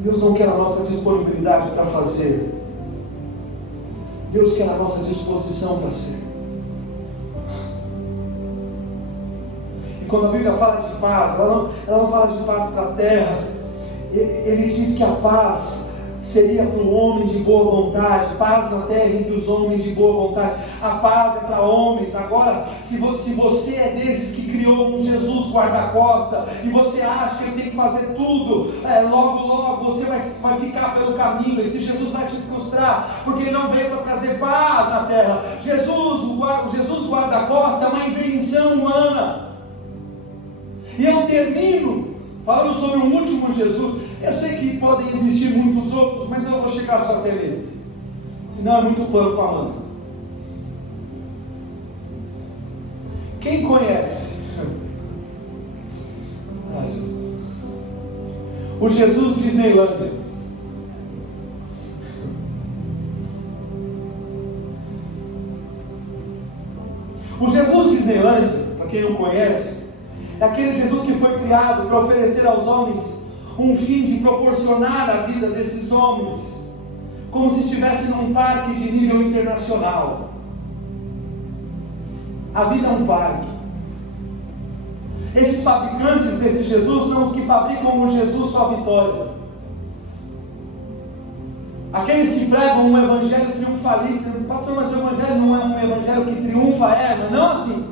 Deus não quer a nossa disponibilidade para fazer. Deus quer a nossa disposição para ser. E quando a Bíblia fala de paz, ela não fala de paz para a terra. Ele diz que a paz seria para o homem de boa vontade, paz na terra entre os homens de boa vontade. A paz é para homens. Agora, se você é desses que criou um Jesus guarda-costa e você acha que ele tem que fazer tudo, logo você vai ficar pelo caminho. Esse Jesus vai te frustrar, porque ele não veio para trazer paz na terra. O Jesus guarda-costa é uma invenção humana. E eu termino falando sobre o último Jesus. Eu sei que podem existir muitos outros, mas eu não vou chegar só até nesse, senão é muito pano com a manga. Quem conhece? Jesus. O Jesus Disneylândia. O Jesus Disneylândia, para quem não conhece, é aquele Jesus que foi criado para oferecer aos homens um fim de proporcionar a vida desses homens como se estivesse num parque de nível internacional. A vida é um parque. Esses fabricantes desse Jesus são os que fabricam o Jesus só vitória. Aqueles que pregam um evangelho triunfalista. Pastor, mas o evangelho não é um evangelho que triunfa, mas não assim.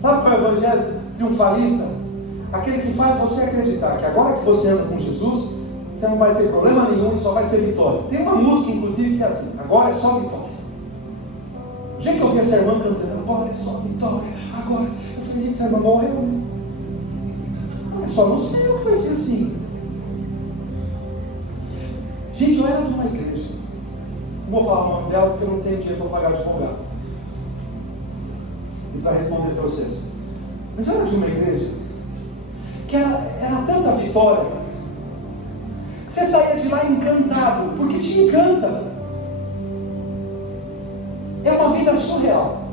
Sabe qual é o evangelho triunfalista? Aquele que faz você acreditar que agora que você anda com Jesus, você não vai ter problema nenhum, só vai ser vitória. Tem uma música, inclusive, que é assim: agora é só vitória. O jeito que eu vi essa irmã cantando, agora é só vitória, agora. Eu falei, gente, essa irmã morreu, né? É só no céu que vai ser assim. Gente, eu era de uma igreja. Não vou falar o nome dela porque eu não tenho dinheiro para pagar advogado e para responder processo. Mas eu era de uma igreja que era tanta vitória que você saía de lá encantado, porque te encanta. É uma vida surreal.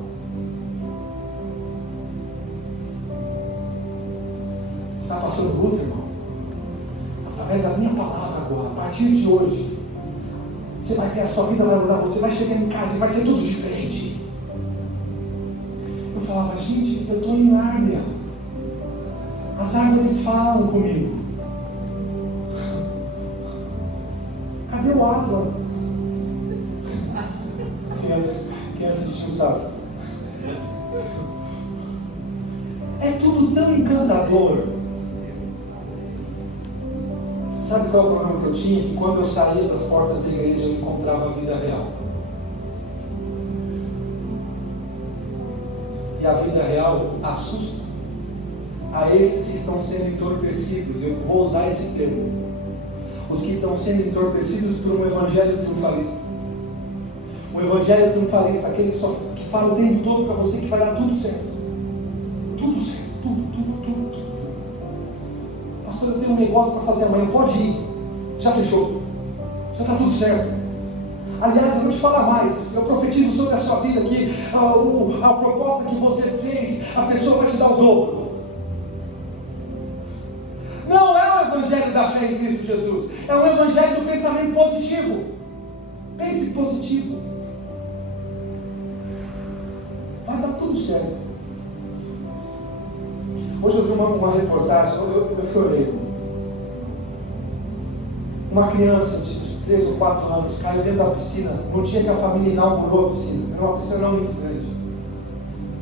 Você está passando luta, irmão. Através da minha palavra agora, a partir de hoje, você vai ter a sua vida, vai mudar, você vai chegar em casa e vai ser tudo diferente. Eu falava, gente, eu estou em Nárnia. As árvores falam comigo. Cadê o Aslan? Quem assistiu sabe. É tudo tão encantador. Sabe qual é o problema que eu tinha? Que quando eu saía das portas da igreja eu encontrava a vida real. E a vida real assusta a esses que estão sendo entorpecidos. Eu vou usar esse termo. Os que estão sendo entorpecidos por um evangelho triunfalista. Um evangelho triunfalista, aquele que fala o tempo todo para você que vai dar tudo certo. Tudo certo, tudo. pastor, eu tenho um negócio para fazer amanhã, pode ir. Já fechou. Já está tudo certo. Aliás, eu vou te falar mais. Eu profetizo sobre a sua vida aqui. A proposta que você fez, a pessoa vai te dar o dobro. Não é o evangelho da fé em Cristo Jesus. É o evangelho do pensamento positivo. Pense positivo. Vai dar tudo certo. Hoje eu vi uma reportagem, eu chorei. Uma criança de 3 ou 4 anos caiu dentro da piscina no dia que a família inaugurou a piscina. Era uma piscina não muito grande.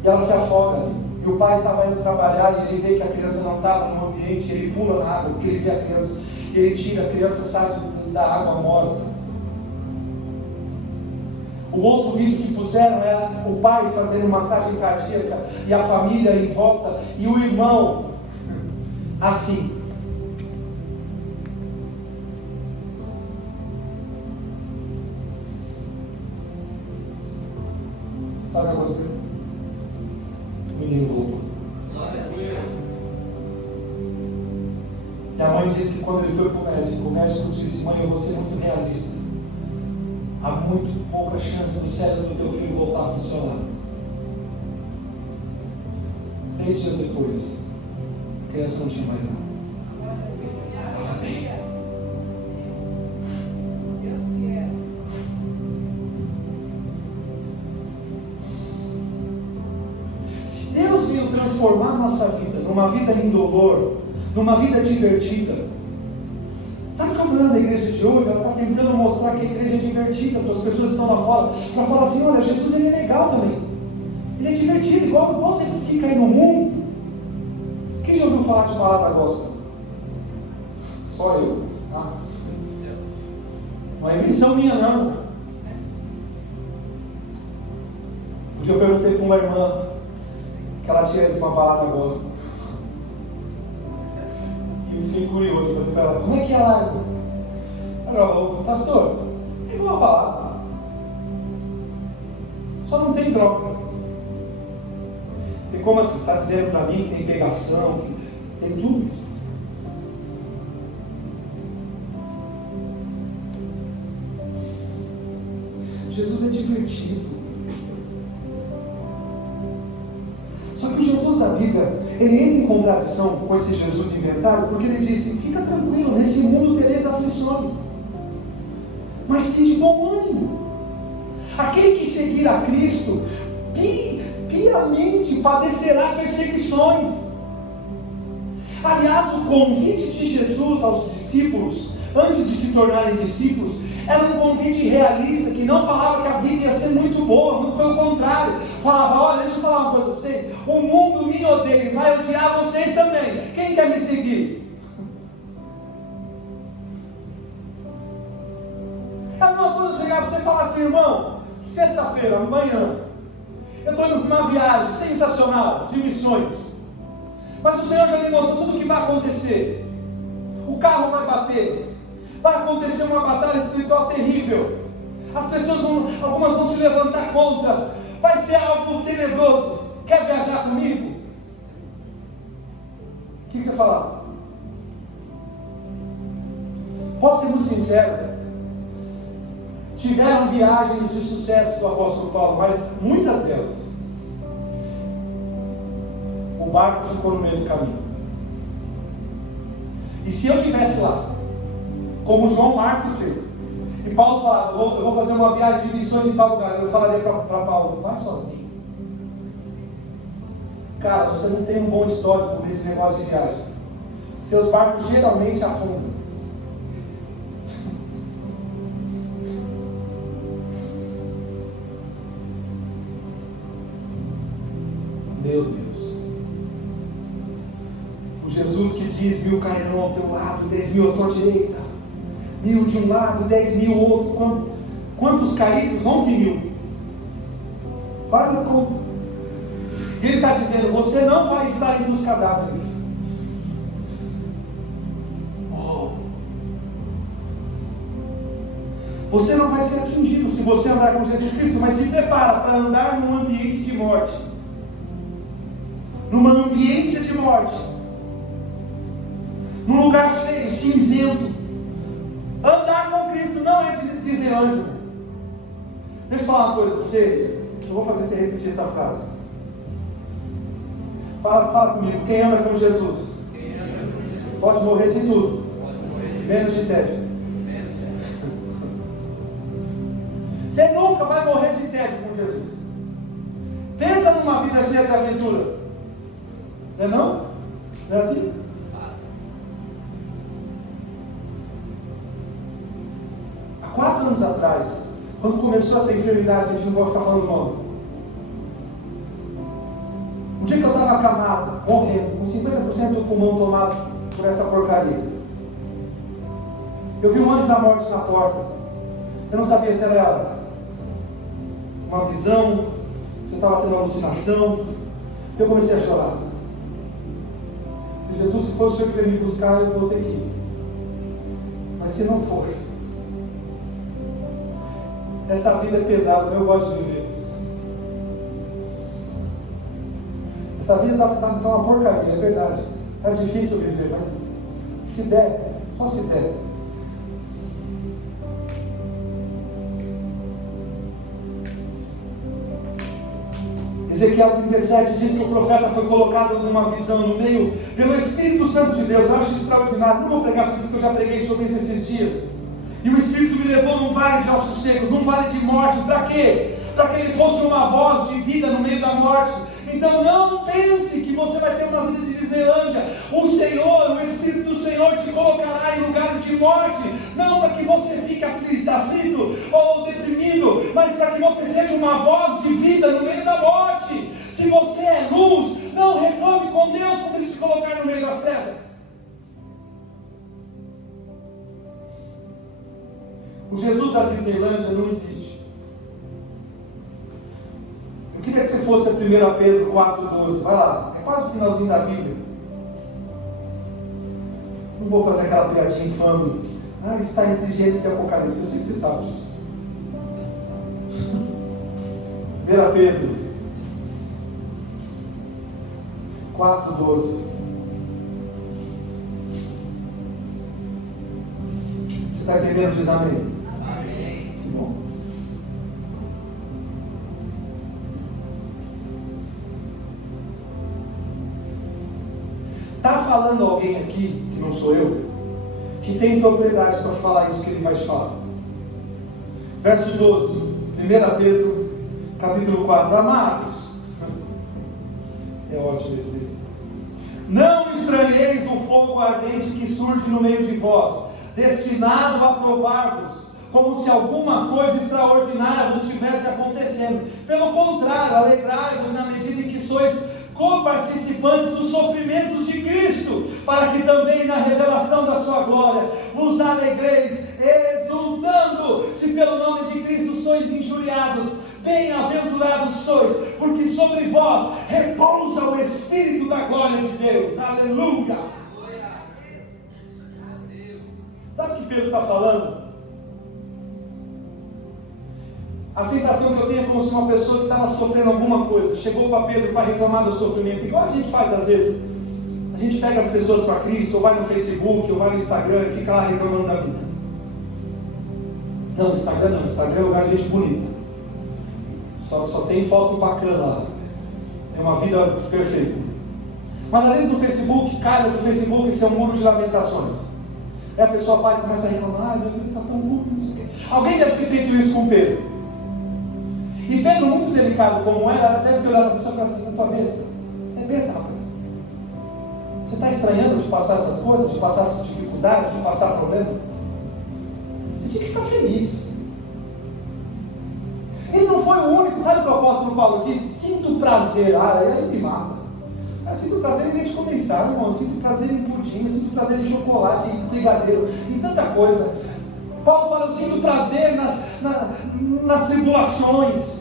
E ela se afoga ali. E o pai estava indo trabalhar e ele vê que a criança não estava no ambiente, ele pula na água, porque ele vê a criança, ele tira a criança, sai da água morta. O outro vídeo que puseram era o pai fazendo massagem cardíaca e a família em volta e o irmão assim. Sabe o que aconteceu? O menino voltou. Minha mãe disse que quando ele foi para o médico disse: mãe, eu vou ser muito realista. Há muito pouca chance do cérebro do teu filho voltar a funcionar. 3 dias depois, a criança não tinha mais nada. Estava bem. Se Deus veio transformar a nossa vida numa vida indolor, numa vida divertida, sabe o que é o problema da igreja de hoje? Ela está tentando mostrar que a igreja é divertida para as pessoas que estão lá fora, para falar assim: olha, Jesus ele é legal também, ele é divertido, igual você fica aí no mundo. Quem já ouviu falar de balada gospel? Só eu. Não é invenção minha não. Hoje eu perguntei para uma irmã que ela tinha ido de uma balada gospel. E eu fiquei curioso, falei para ela: como é que ela? Ela falou: pastor, é igual a balada, só não tem droga. E como assim? Você está dizendo para mim que tem pegação, que tem tudo isso? Jesus é divertido. Só que o Jesus da Bíblia, ele entra em contradição com esse Jesus inventado, porque ele disse: fica tranquilo, nesse mundo tereis aflições, mas tem de bom ânimo. Aquele que seguir a Cristo piamente padecerá perseguições. Aliás, o convite de Jesus aos discípulos, antes de se tornarem discípulos, era um convite realista, que não falava que a vida ia ser muito boa, muito pelo contrário. Falava: olha, deixa eu falar uma coisa para vocês, o mundo me odeia, vai odiar vocês também. Quem quer me seguir? É uma coisa chegar para você e falar assim: irmão, sexta-feira, amanhã, eu estou indo para uma viagem sensacional de missões, mas o Senhor já me mostrou tudo o que vai acontecer. O carro vai bater, vai acontecer uma batalha espiritual terrível, as pessoas algumas vão se levantar contra, vai ser algo tenebroso. Quer viajar comigo? O que você fala? Posso ser muito sincero, tiveram viagens de sucesso do apóstolo Paulo, mas muitas delas o barco ficou no meio do caminho. E se eu estivesse lá, como João Marcos fez, e Paulo falava: eu vou fazer uma viagem de missões em tal lugar, eu falaria para Paulo: vai sozinho. Cara, você não tem um bom histórico nesse negócio de viagem. Seus barcos geralmente afundam. Meu Deus. O Jesus que diz: 1000 cairão ao teu lado, 10.000 à tua direita, 1000 de um lado, 10.000 ao outro. Quantos caídos? 11.000. Faz as contas. Ele está dizendo: você não vai estar entre os cadáveres. Você não vai ser atingido se você andar com Jesus Cristo, mas se prepara para andar num ambiente de morte, numa ambiência de morte, num cinzento. Andar com Cristo não é Disneylândia. Deixa eu falar uma coisa para você. Eu vou fazer você repetir essa frase. Fala comigo. Quem anda com Jesus pode morrer de tudo, menos de tédio. Você nunca vai morrer de tédio com Jesus. Pensa numa vida cheia de aventura. Não é não? Não é assim? Há 4 anos atrás, quando começou essa enfermidade, a gente não pode ficar falando nome. Um dia que eu estava acamado, morrendo, com 50% do pulmão tomado por essa porcaria. Eu vi um anjo da morte na porta. Eu não sabia se era uma visão, se eu estava tendo uma alucinação. Eu comecei a chorar. E Jesus, se for o Senhor que veio me buscar, eu vou ter que ir. Mas se não for, essa vida é pesada, mas eu gosto de viver. Essa vida está uma porcaria, é verdade. Está difícil viver, mas se der, só se der. Ezequiel 37 diz que o profeta foi colocado numa visão no meio pelo Espírito Santo de Deus. Eu acho extraordinário. Não vou pregar sobre isso, que eu já preguei sobre isso esses dias. E o Espírito me levou num vale de ossos secos, num vale de morte. Para quê? Para que ele fosse uma voz de vida no meio da morte. Então não pense que você vai ter uma vida de Disneylândia. O Senhor, o Espírito do Senhor te colocará em lugares de morte. Não para que você fique aflito ou deprimido, mas para que você seja uma voz de vida no meio da morte. Se você é luz, não reclame com Deus quando Ele te colocar no meio das trevas. O Jesus da Disneylândia não existe. Eu queria que você fosse a 1 Pedro 4,12. Vai lá, é quase o finalzinho da Bíblia. Não vou fazer aquela piadinha infame. Está entre Gênesis e Apocalipse. Eu sei que você sabe disso. 1 Pedro 4,12. Você está entendendo? Diz amém. Amém. Que bom. Está falando alguém aqui, que não sou eu, que tem propriedade para falar isso que ele vai te falar. Verso 12, 1 Pedro, capítulo 4. Amados, é ótimo esse texto. Não estranheis o fogo ardente que surge no meio de vós, destinado a provar-vos, como se alguma coisa extraordinária vos estivesse acontecendo. Pelo contrário, alegrai-vos na medida em que sois co-participantes dos sofrimentos de Cristo, para que também na revelação da sua glória vos alegreis, exultando, se pelo nome de Cristo sois injuriados. Bem-aventurados sois, porque sobre vós repousa o Espírito da glória de Deus. Aleluia! Sabe o que Pedro está falando? A sensação que eu tenho é como se uma pessoa que estava sofrendo alguma coisa chegou para Pedro para reclamar do sofrimento, igual a gente faz às vezes. A gente pega as pessoas para Cristo, ou vai no Facebook, ou vai no Instagram e fica lá reclamando da vida. Não, Instagram não, Instagram é lugar de gente bonita. Só tem foto bacana lá. É uma vida perfeita. Mas às vezes no Facebook, cara, no Facebook isso é um muro de lamentações. Aí a pessoa vai e começa a reclamar, meu Deus, está tão duro, não sei o quê. Alguém deve ter feito isso com Pedro. E Pedro, muito delicado como ela deve ter olhado para a pessoa e falar assim: não, tua besta, você é besta, rapaz. Você está estranhando de passar essas coisas, de passar essas dificuldades, de passar problema? Você tinha que ficar feliz. Ele não foi o único, sabe o que o apóstolo Paulo disse? Sinto prazer, aí me mata. Eu sinto prazer em leite condensado, irmão. Eu sinto prazer em pudim, eu sinto prazer em chocolate, em brigadeiro, em tanta coisa. Paulo fala: eu sinto prazer nas tribulações,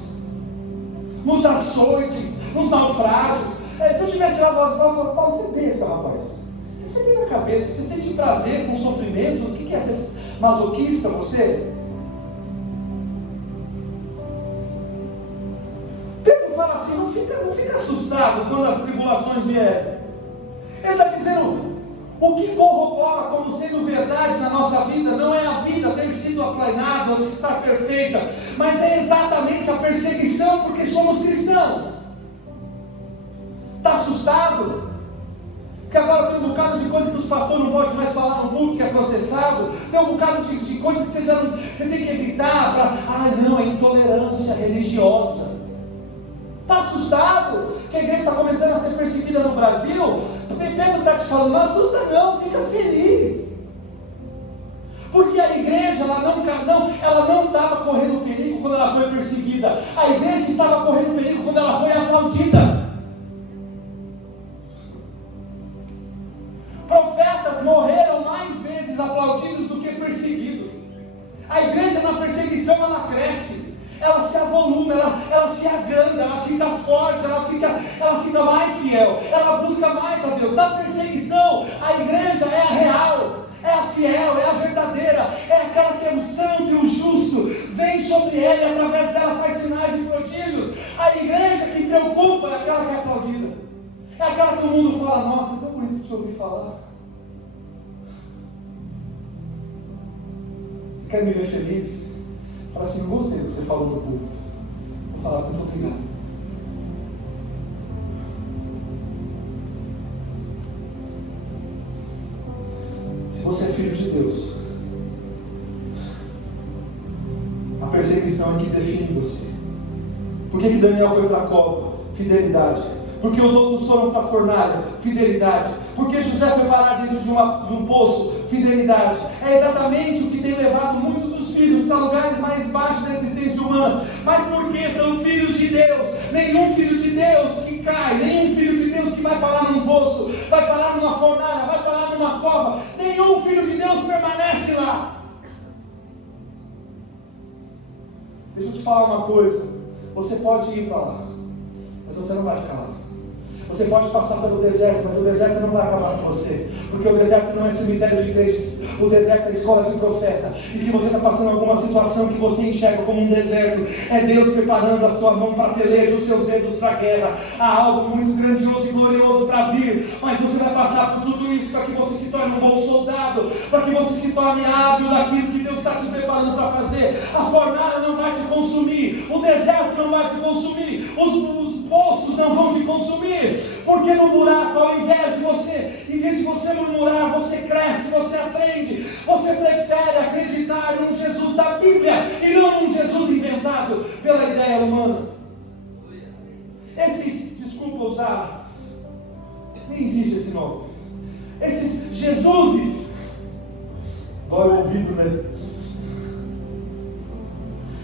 nos açoites, nos naufrágios. Se eu tivesse lá do lado de Paulo, eu falo: Paulo, você pensa, rapaz, o que você tem na cabeça? Você sente prazer com sofrimentos? O que é ser masoquista, você? Pedro fala assim: não fica assustado quando as tribulações vierem. Ele está dizendo: o O que corrobora como sendo verdade na nossa vida não é a vida ter sido aplanada ou se estar perfeita, mas é exatamente a perseguição porque somos cristãos. Está assustado? Porque agora tem um bocado de coisa que os pastores não podem mais falar no público, que é processado. Tem um bocado de coisa que você tem que evitar. Não, é intolerância religiosa. Está assustado que a igreja está começando a ser perseguida no Brasil? Pedro está te falando, não assusta não, fica feliz. Porque a igreja, ela não estava correndo perigo quando ela foi perseguida. A igreja estava correndo perigo quando ela foi aplaudida. Profetas morreram mais vezes aplaudidos do que perseguidos. A igreja na perseguição ela cresce, ela se avoluma, ela se agranda, ela fica forte, ela fica mais fiel, ela busca mais a Deus. Na perseguição, a igreja é a real, é a fiel, é a verdadeira, é aquela que é o santo e o justo, vem sobre ela e através dela faz sinais e prodígios. A igreja que preocupa é aquela que é aplaudida. É aquela que o mundo fala, nossa, é tão bonito te ouvir falar. Você quer me ver feliz? Fala assim, não gostei do que você falou no púlpito. Vou falar, muito obrigado. Se você é filho de Deus, a perseguição é que define você. Por que Daniel foi para a cova? Fidelidade. Porque os outros foram para a fornalha? Fidelidade. Porque José foi parar dentro de um poço? Fidelidade. É exatamente o que tem levado muitos dos filhos para lugares mais baixos da existência humana. Mas porque são filhos de Deus. Nenhum filho de Deus que cai, nenhum filho de Deus que vai parar num poço, vai parar numa fornalha, vai parar numa cova, nenhum filho de Deus permanece lá. Deixa eu te falar uma coisa. Você pode ir para lá, mas você não vai ficar lá. Você pode passar pelo deserto, mas o deserto não vai acabar com você. Porque o deserto não é cemitério de crentes, o deserto é escola de profeta. E se você está passando alguma situação que você enxerga como um deserto, é Deus preparando a sua mão para a peleja, os seus dedos para a guerra. Há algo muito grandioso e glorioso para vir. Mas você vai passar por tudo isso para que você se torne um bom soldado, para que você se torne hábil naquilo que Deus está te preparando para fazer. A fornalha não vai te consumir, o deserto não vai te consumir, os poços não vão te consumir, porque no buraco, ao invés de você murmurar, você cresce, você aprende, você prefere acreditar num Jesus da Bíblia e não num Jesus inventado pela ideia humana. Desculpa usar, nem existe esse nome, esses Jesuses, dói o ouvido, né?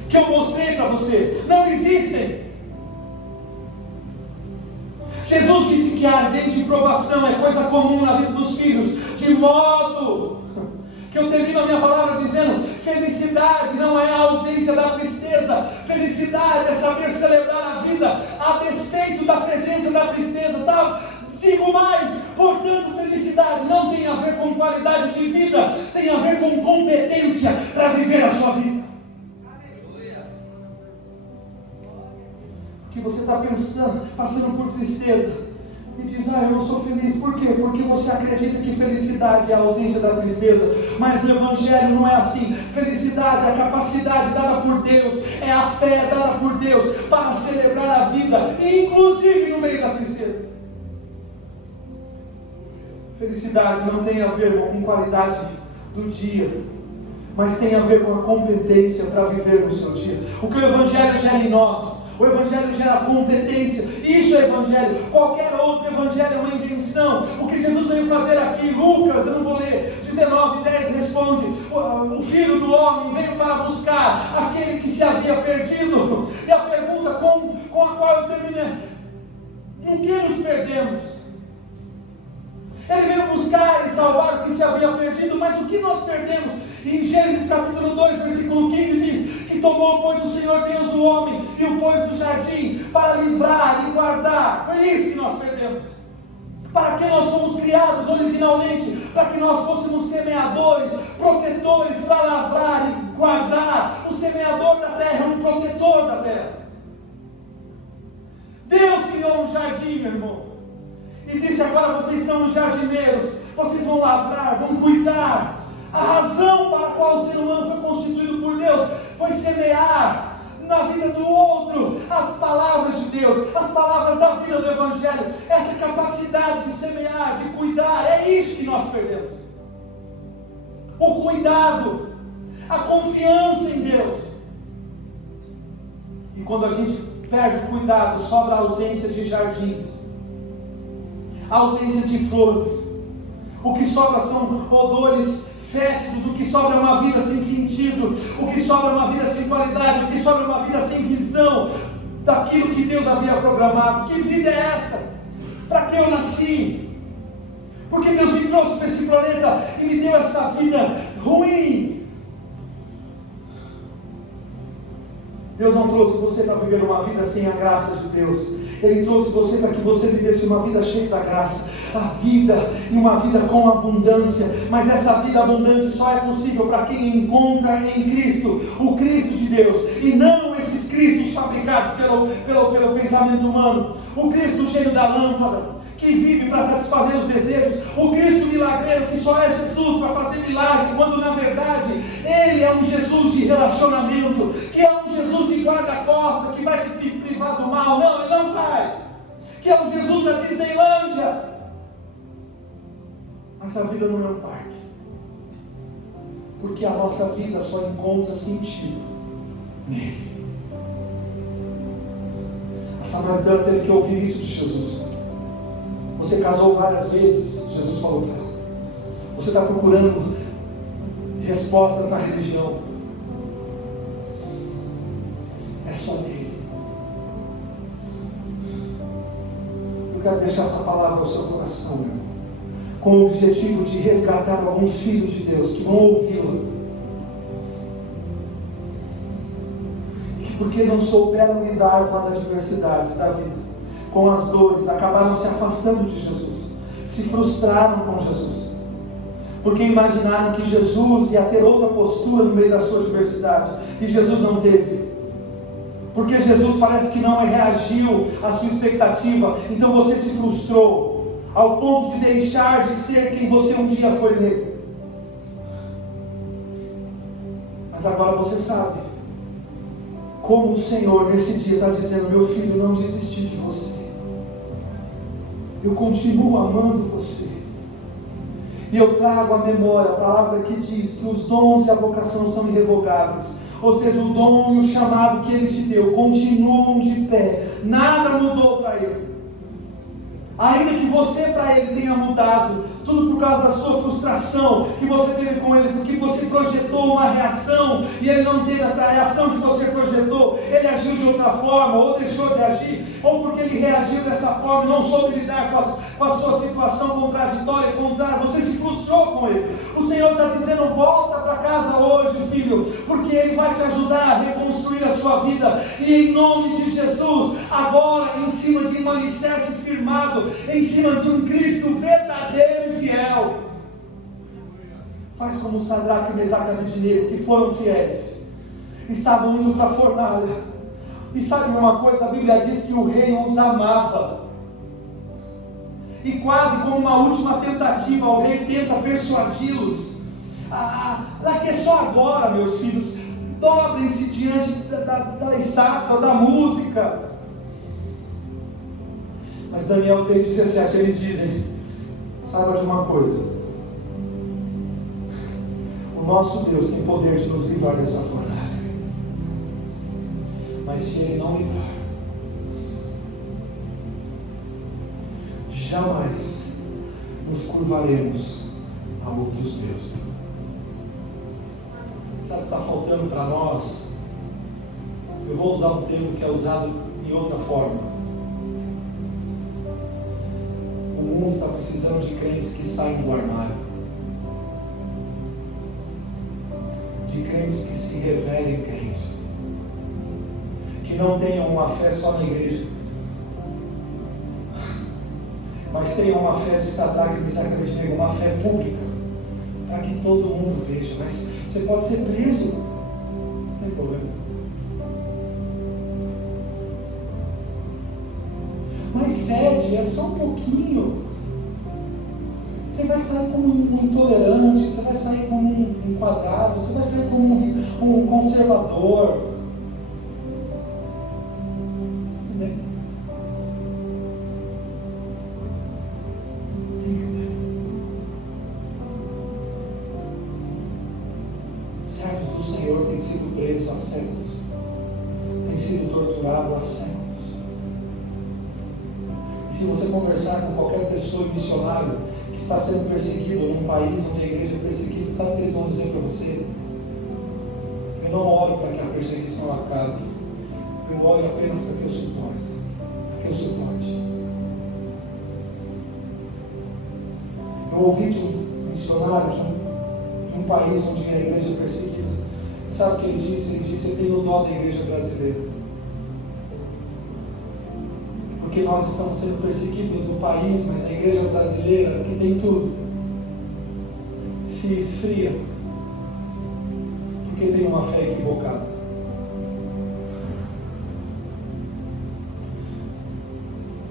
Que eu mostrei para você, não existem. Jesus disse que a ardente provação é coisa comum na vida dos filhos, de modo que eu termino a minha palavra dizendo: felicidade não é a ausência da tristeza, felicidade é saber celebrar a vida a despeito da presença da tristeza, tá? Digo mais, portanto, felicidade não tem a ver com qualidade de vida, tem a ver com competência para viver a sua vida. Que você está passando por tristeza e diz, eu não sou feliz. Por quê? Porque você acredita que felicidade é a ausência da tristeza, mas no Evangelho não é assim. Felicidade é a capacidade dada por Deus, é a fé dada por Deus para celebrar a vida, inclusive no meio da tristeza. Felicidade não tem a ver com qualidade do dia, mas tem a ver com a competência para viver no seu dia. O que o Evangelho gera em nós, o Evangelho gera competência. Isso é Evangelho. Qualquer outro Evangelho é uma invenção. O que Jesus veio fazer aqui, Lucas, eu não vou ler, 19:10 responde: o Filho do Homem veio para buscar aquele que se havia perdido. E a pergunta com a qual eu terminei: em que nos perdemos? Ele veio buscar e salvar o que se havia perdido, mas o que nós perdemos? Em Gênesis capítulo 2, versículo 15 diz que tomou, pois, o Senhor Deus o homem e o pôs no jardim para livrar e guardar. Foi isso que nós perdemos. Para que nós fomos criados originalmente? Para que nós fôssemos semeadores, protetores, para lavrar e guardar. O semeador da terra é um protetor da terra. Deus criou um jardim, meu irmão, e disse: agora vocês são os jardineiros, vocês vocês vão lavrar, vão cuidar. A razão para a qual o ser humano foi constituído por Deus foi semear na vida do outro as palavras de Deus, as palavras da vida do Evangelho. Essa capacidade de semear, de cuidar, é isso que nós perdemos. O cuidado, a confiança em Deus. E quando a gente perde o cuidado, sobra a ausência de jardins, a ausência de flores. O que sobra são odores fétidos, o que sobra é uma vida sem sentido, o que sobra é uma vida sem qualidade, o que sobra é uma vida sem visão daquilo que Deus havia programado. Que vida é essa? Para que eu nasci? Porque Deus me trouxe para esse planeta e me deu essa vida ruim. Deus não trouxe você para viver uma vida sem a graça de Deus. Ele trouxe você para que você vivesse uma vida cheia da graça. A vida e uma vida com abundância. Mas essa vida abundante só é possível para quem encontra em Cristo, o Cristo de Deus. E não esses Cristos fabricados pelo pensamento humano. O Cristo cheio da lâmpada, que vive para satisfazer os desejos. O Cristo milagreiro, que só é Jesus para fazer milagre, quando na verdade Ele é um Jesus de relacionamento, que é um Jesus de guarda-costa, que vai te privar do mal. Não, Ele não vai. Que é um Jesus da Disneylândia. Essa vida não é um parque, porque a nossa vida só encontra sentido nele. A samaritana teve que ouvir isso de Jesus. Você casou várias vezes, Jesus falou para ela. Você está procurando respostas na religião. É só nele. Eu quero deixar essa palavra no seu coração, meu irmão, com o objetivo de resgatar alguns filhos de Deus que vão ouvi-la, que porque não souberam lidar com as adversidades da vida, com as dores, acabaram se afastando de Jesus, se frustraram com Jesus, porque imaginaram que Jesus ia ter outra postura no meio da sua adversidade, e Jesus não teve, porque Jesus parece que não reagiu à sua expectativa. Então você se frustrou ao ponto de deixar de ser quem você um dia foi nele. Mas agora você sabe como o Senhor nesse dia está dizendo: meu filho, não desisti de você, eu continuo amando você, e eu trago à memória a palavra que diz que os dons e a vocação são irrevogáveis. Ou seja, o dom e o chamado que Ele te deu continuam de pé, nada mudou para Ele. Ainda que você para Ele tenha mudado, tudo por causa da sua frustração que você teve com Ele, porque você projetou uma reação e Ele não teve essa reação que você projetou. Ele agiu de outra forma, ou deixou de agir, ou porque Ele reagiu dessa forma e não soube lidar com a sua situação contraditória e contrária, você se frustrou com Ele. O Senhor está dizendo: volta para casa hoje, filho, porque Ele vai te ajudar a reconstruir a sua vida, e em nome de Jesus, agora em cima de um alicerce firmado, em cima de um Cristo verdadeiro e fiel. Faz como Sadraque, Mesaque e Abednego, que foram fiéis, estavam indo para a fornalha, e sabe uma coisa, a Bíblia diz que o rei os amava, e quase como uma última tentativa, o rei tenta persuadi-los: que é só agora, meus filhos, dobrem-se diante da estátua, da música. Mas Daniel 3,17, eles dizem: saiba de uma coisa, o nosso Deus tem poder de nos livrar dessa fornalha, mas se Ele não livrar, jamais nos curvaremos a outros deuses. Sabe o que está faltando para nós? Eu vou usar um termo que é usado em outra forma. O mundo está precisando de crentes que saem do armário, de crentes que se revelem crentes, que não tenham uma fé só na igreja, mas tenham uma fé de Sadraque, Mesaque e Abednego, uma fé pública, para que todo mundo veja. Mas você pode ser preso, não tem problema. Mas cede, é só um pouquinho. Você vai sair como um intolerante, você vai sair como um quadrado, você vai sair como um conservador. Tudo bem. Servos do Senhor têm sido presos há séculos, têm sido torturados há séculos. E se você conversar com qualquer pessoa missionário que está sendo perseguido num país onde a igreja é perseguida, sabe o que eles vão dizer para você? Eu não oro para que a perseguição acabe, eu oro apenas para que eu suporte. Eu ouvi de um missionário de um país onde a igreja é perseguida. Sabe o que ele disse? Ele disse: eu tenho dó da igreja brasileira. Porque nós estamos sendo perseguidos no país, mas a igreja brasileira, que tem tudo, se esfria, porque tem uma fé equivocada.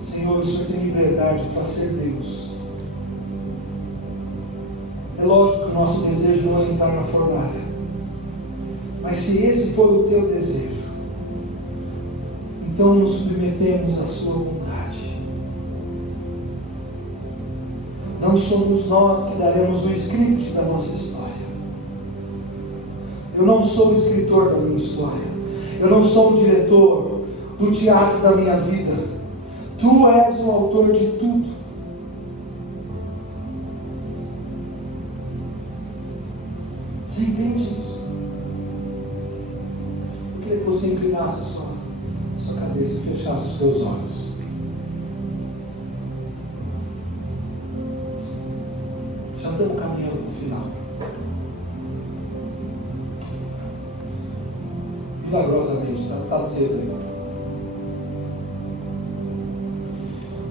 Senhor, o Senhor tem liberdade para ser Deus. É lógico que o nosso desejo não é entrar na fornalha, mas se esse for o teu desejo, então nos submetemos à sua vontade. Não somos nós que daremos o script da nossa história. Eu não sou o escritor da minha história. Eu não sou o diretor do teatro da minha vida. Tu és o autor de tudo. Você entende isso? Eu queria que você inclinasse a sua cabeça e fechasse os teus olhos. Já estamos caminhando para o final. Milagrosamente, está cedo ainda.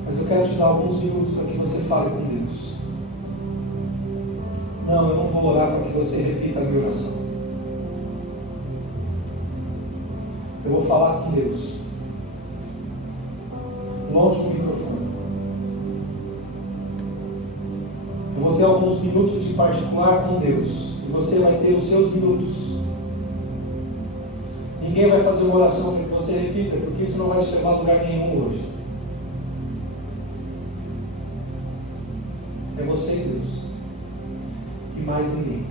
Mas eu quero te dar alguns minutos para que você fale com Deus. Não, eu não vou orar para que você repita a minha oração. Eu vou falar com Deus, longe do microfone. Eu vou ter alguns minutos de particular com Deus, e você vai ter os seus minutos. Ninguém vai fazer uma oração para que você repita, porque isso não vai te levar a lugar nenhum hoje. É você e Deus, e mais ninguém.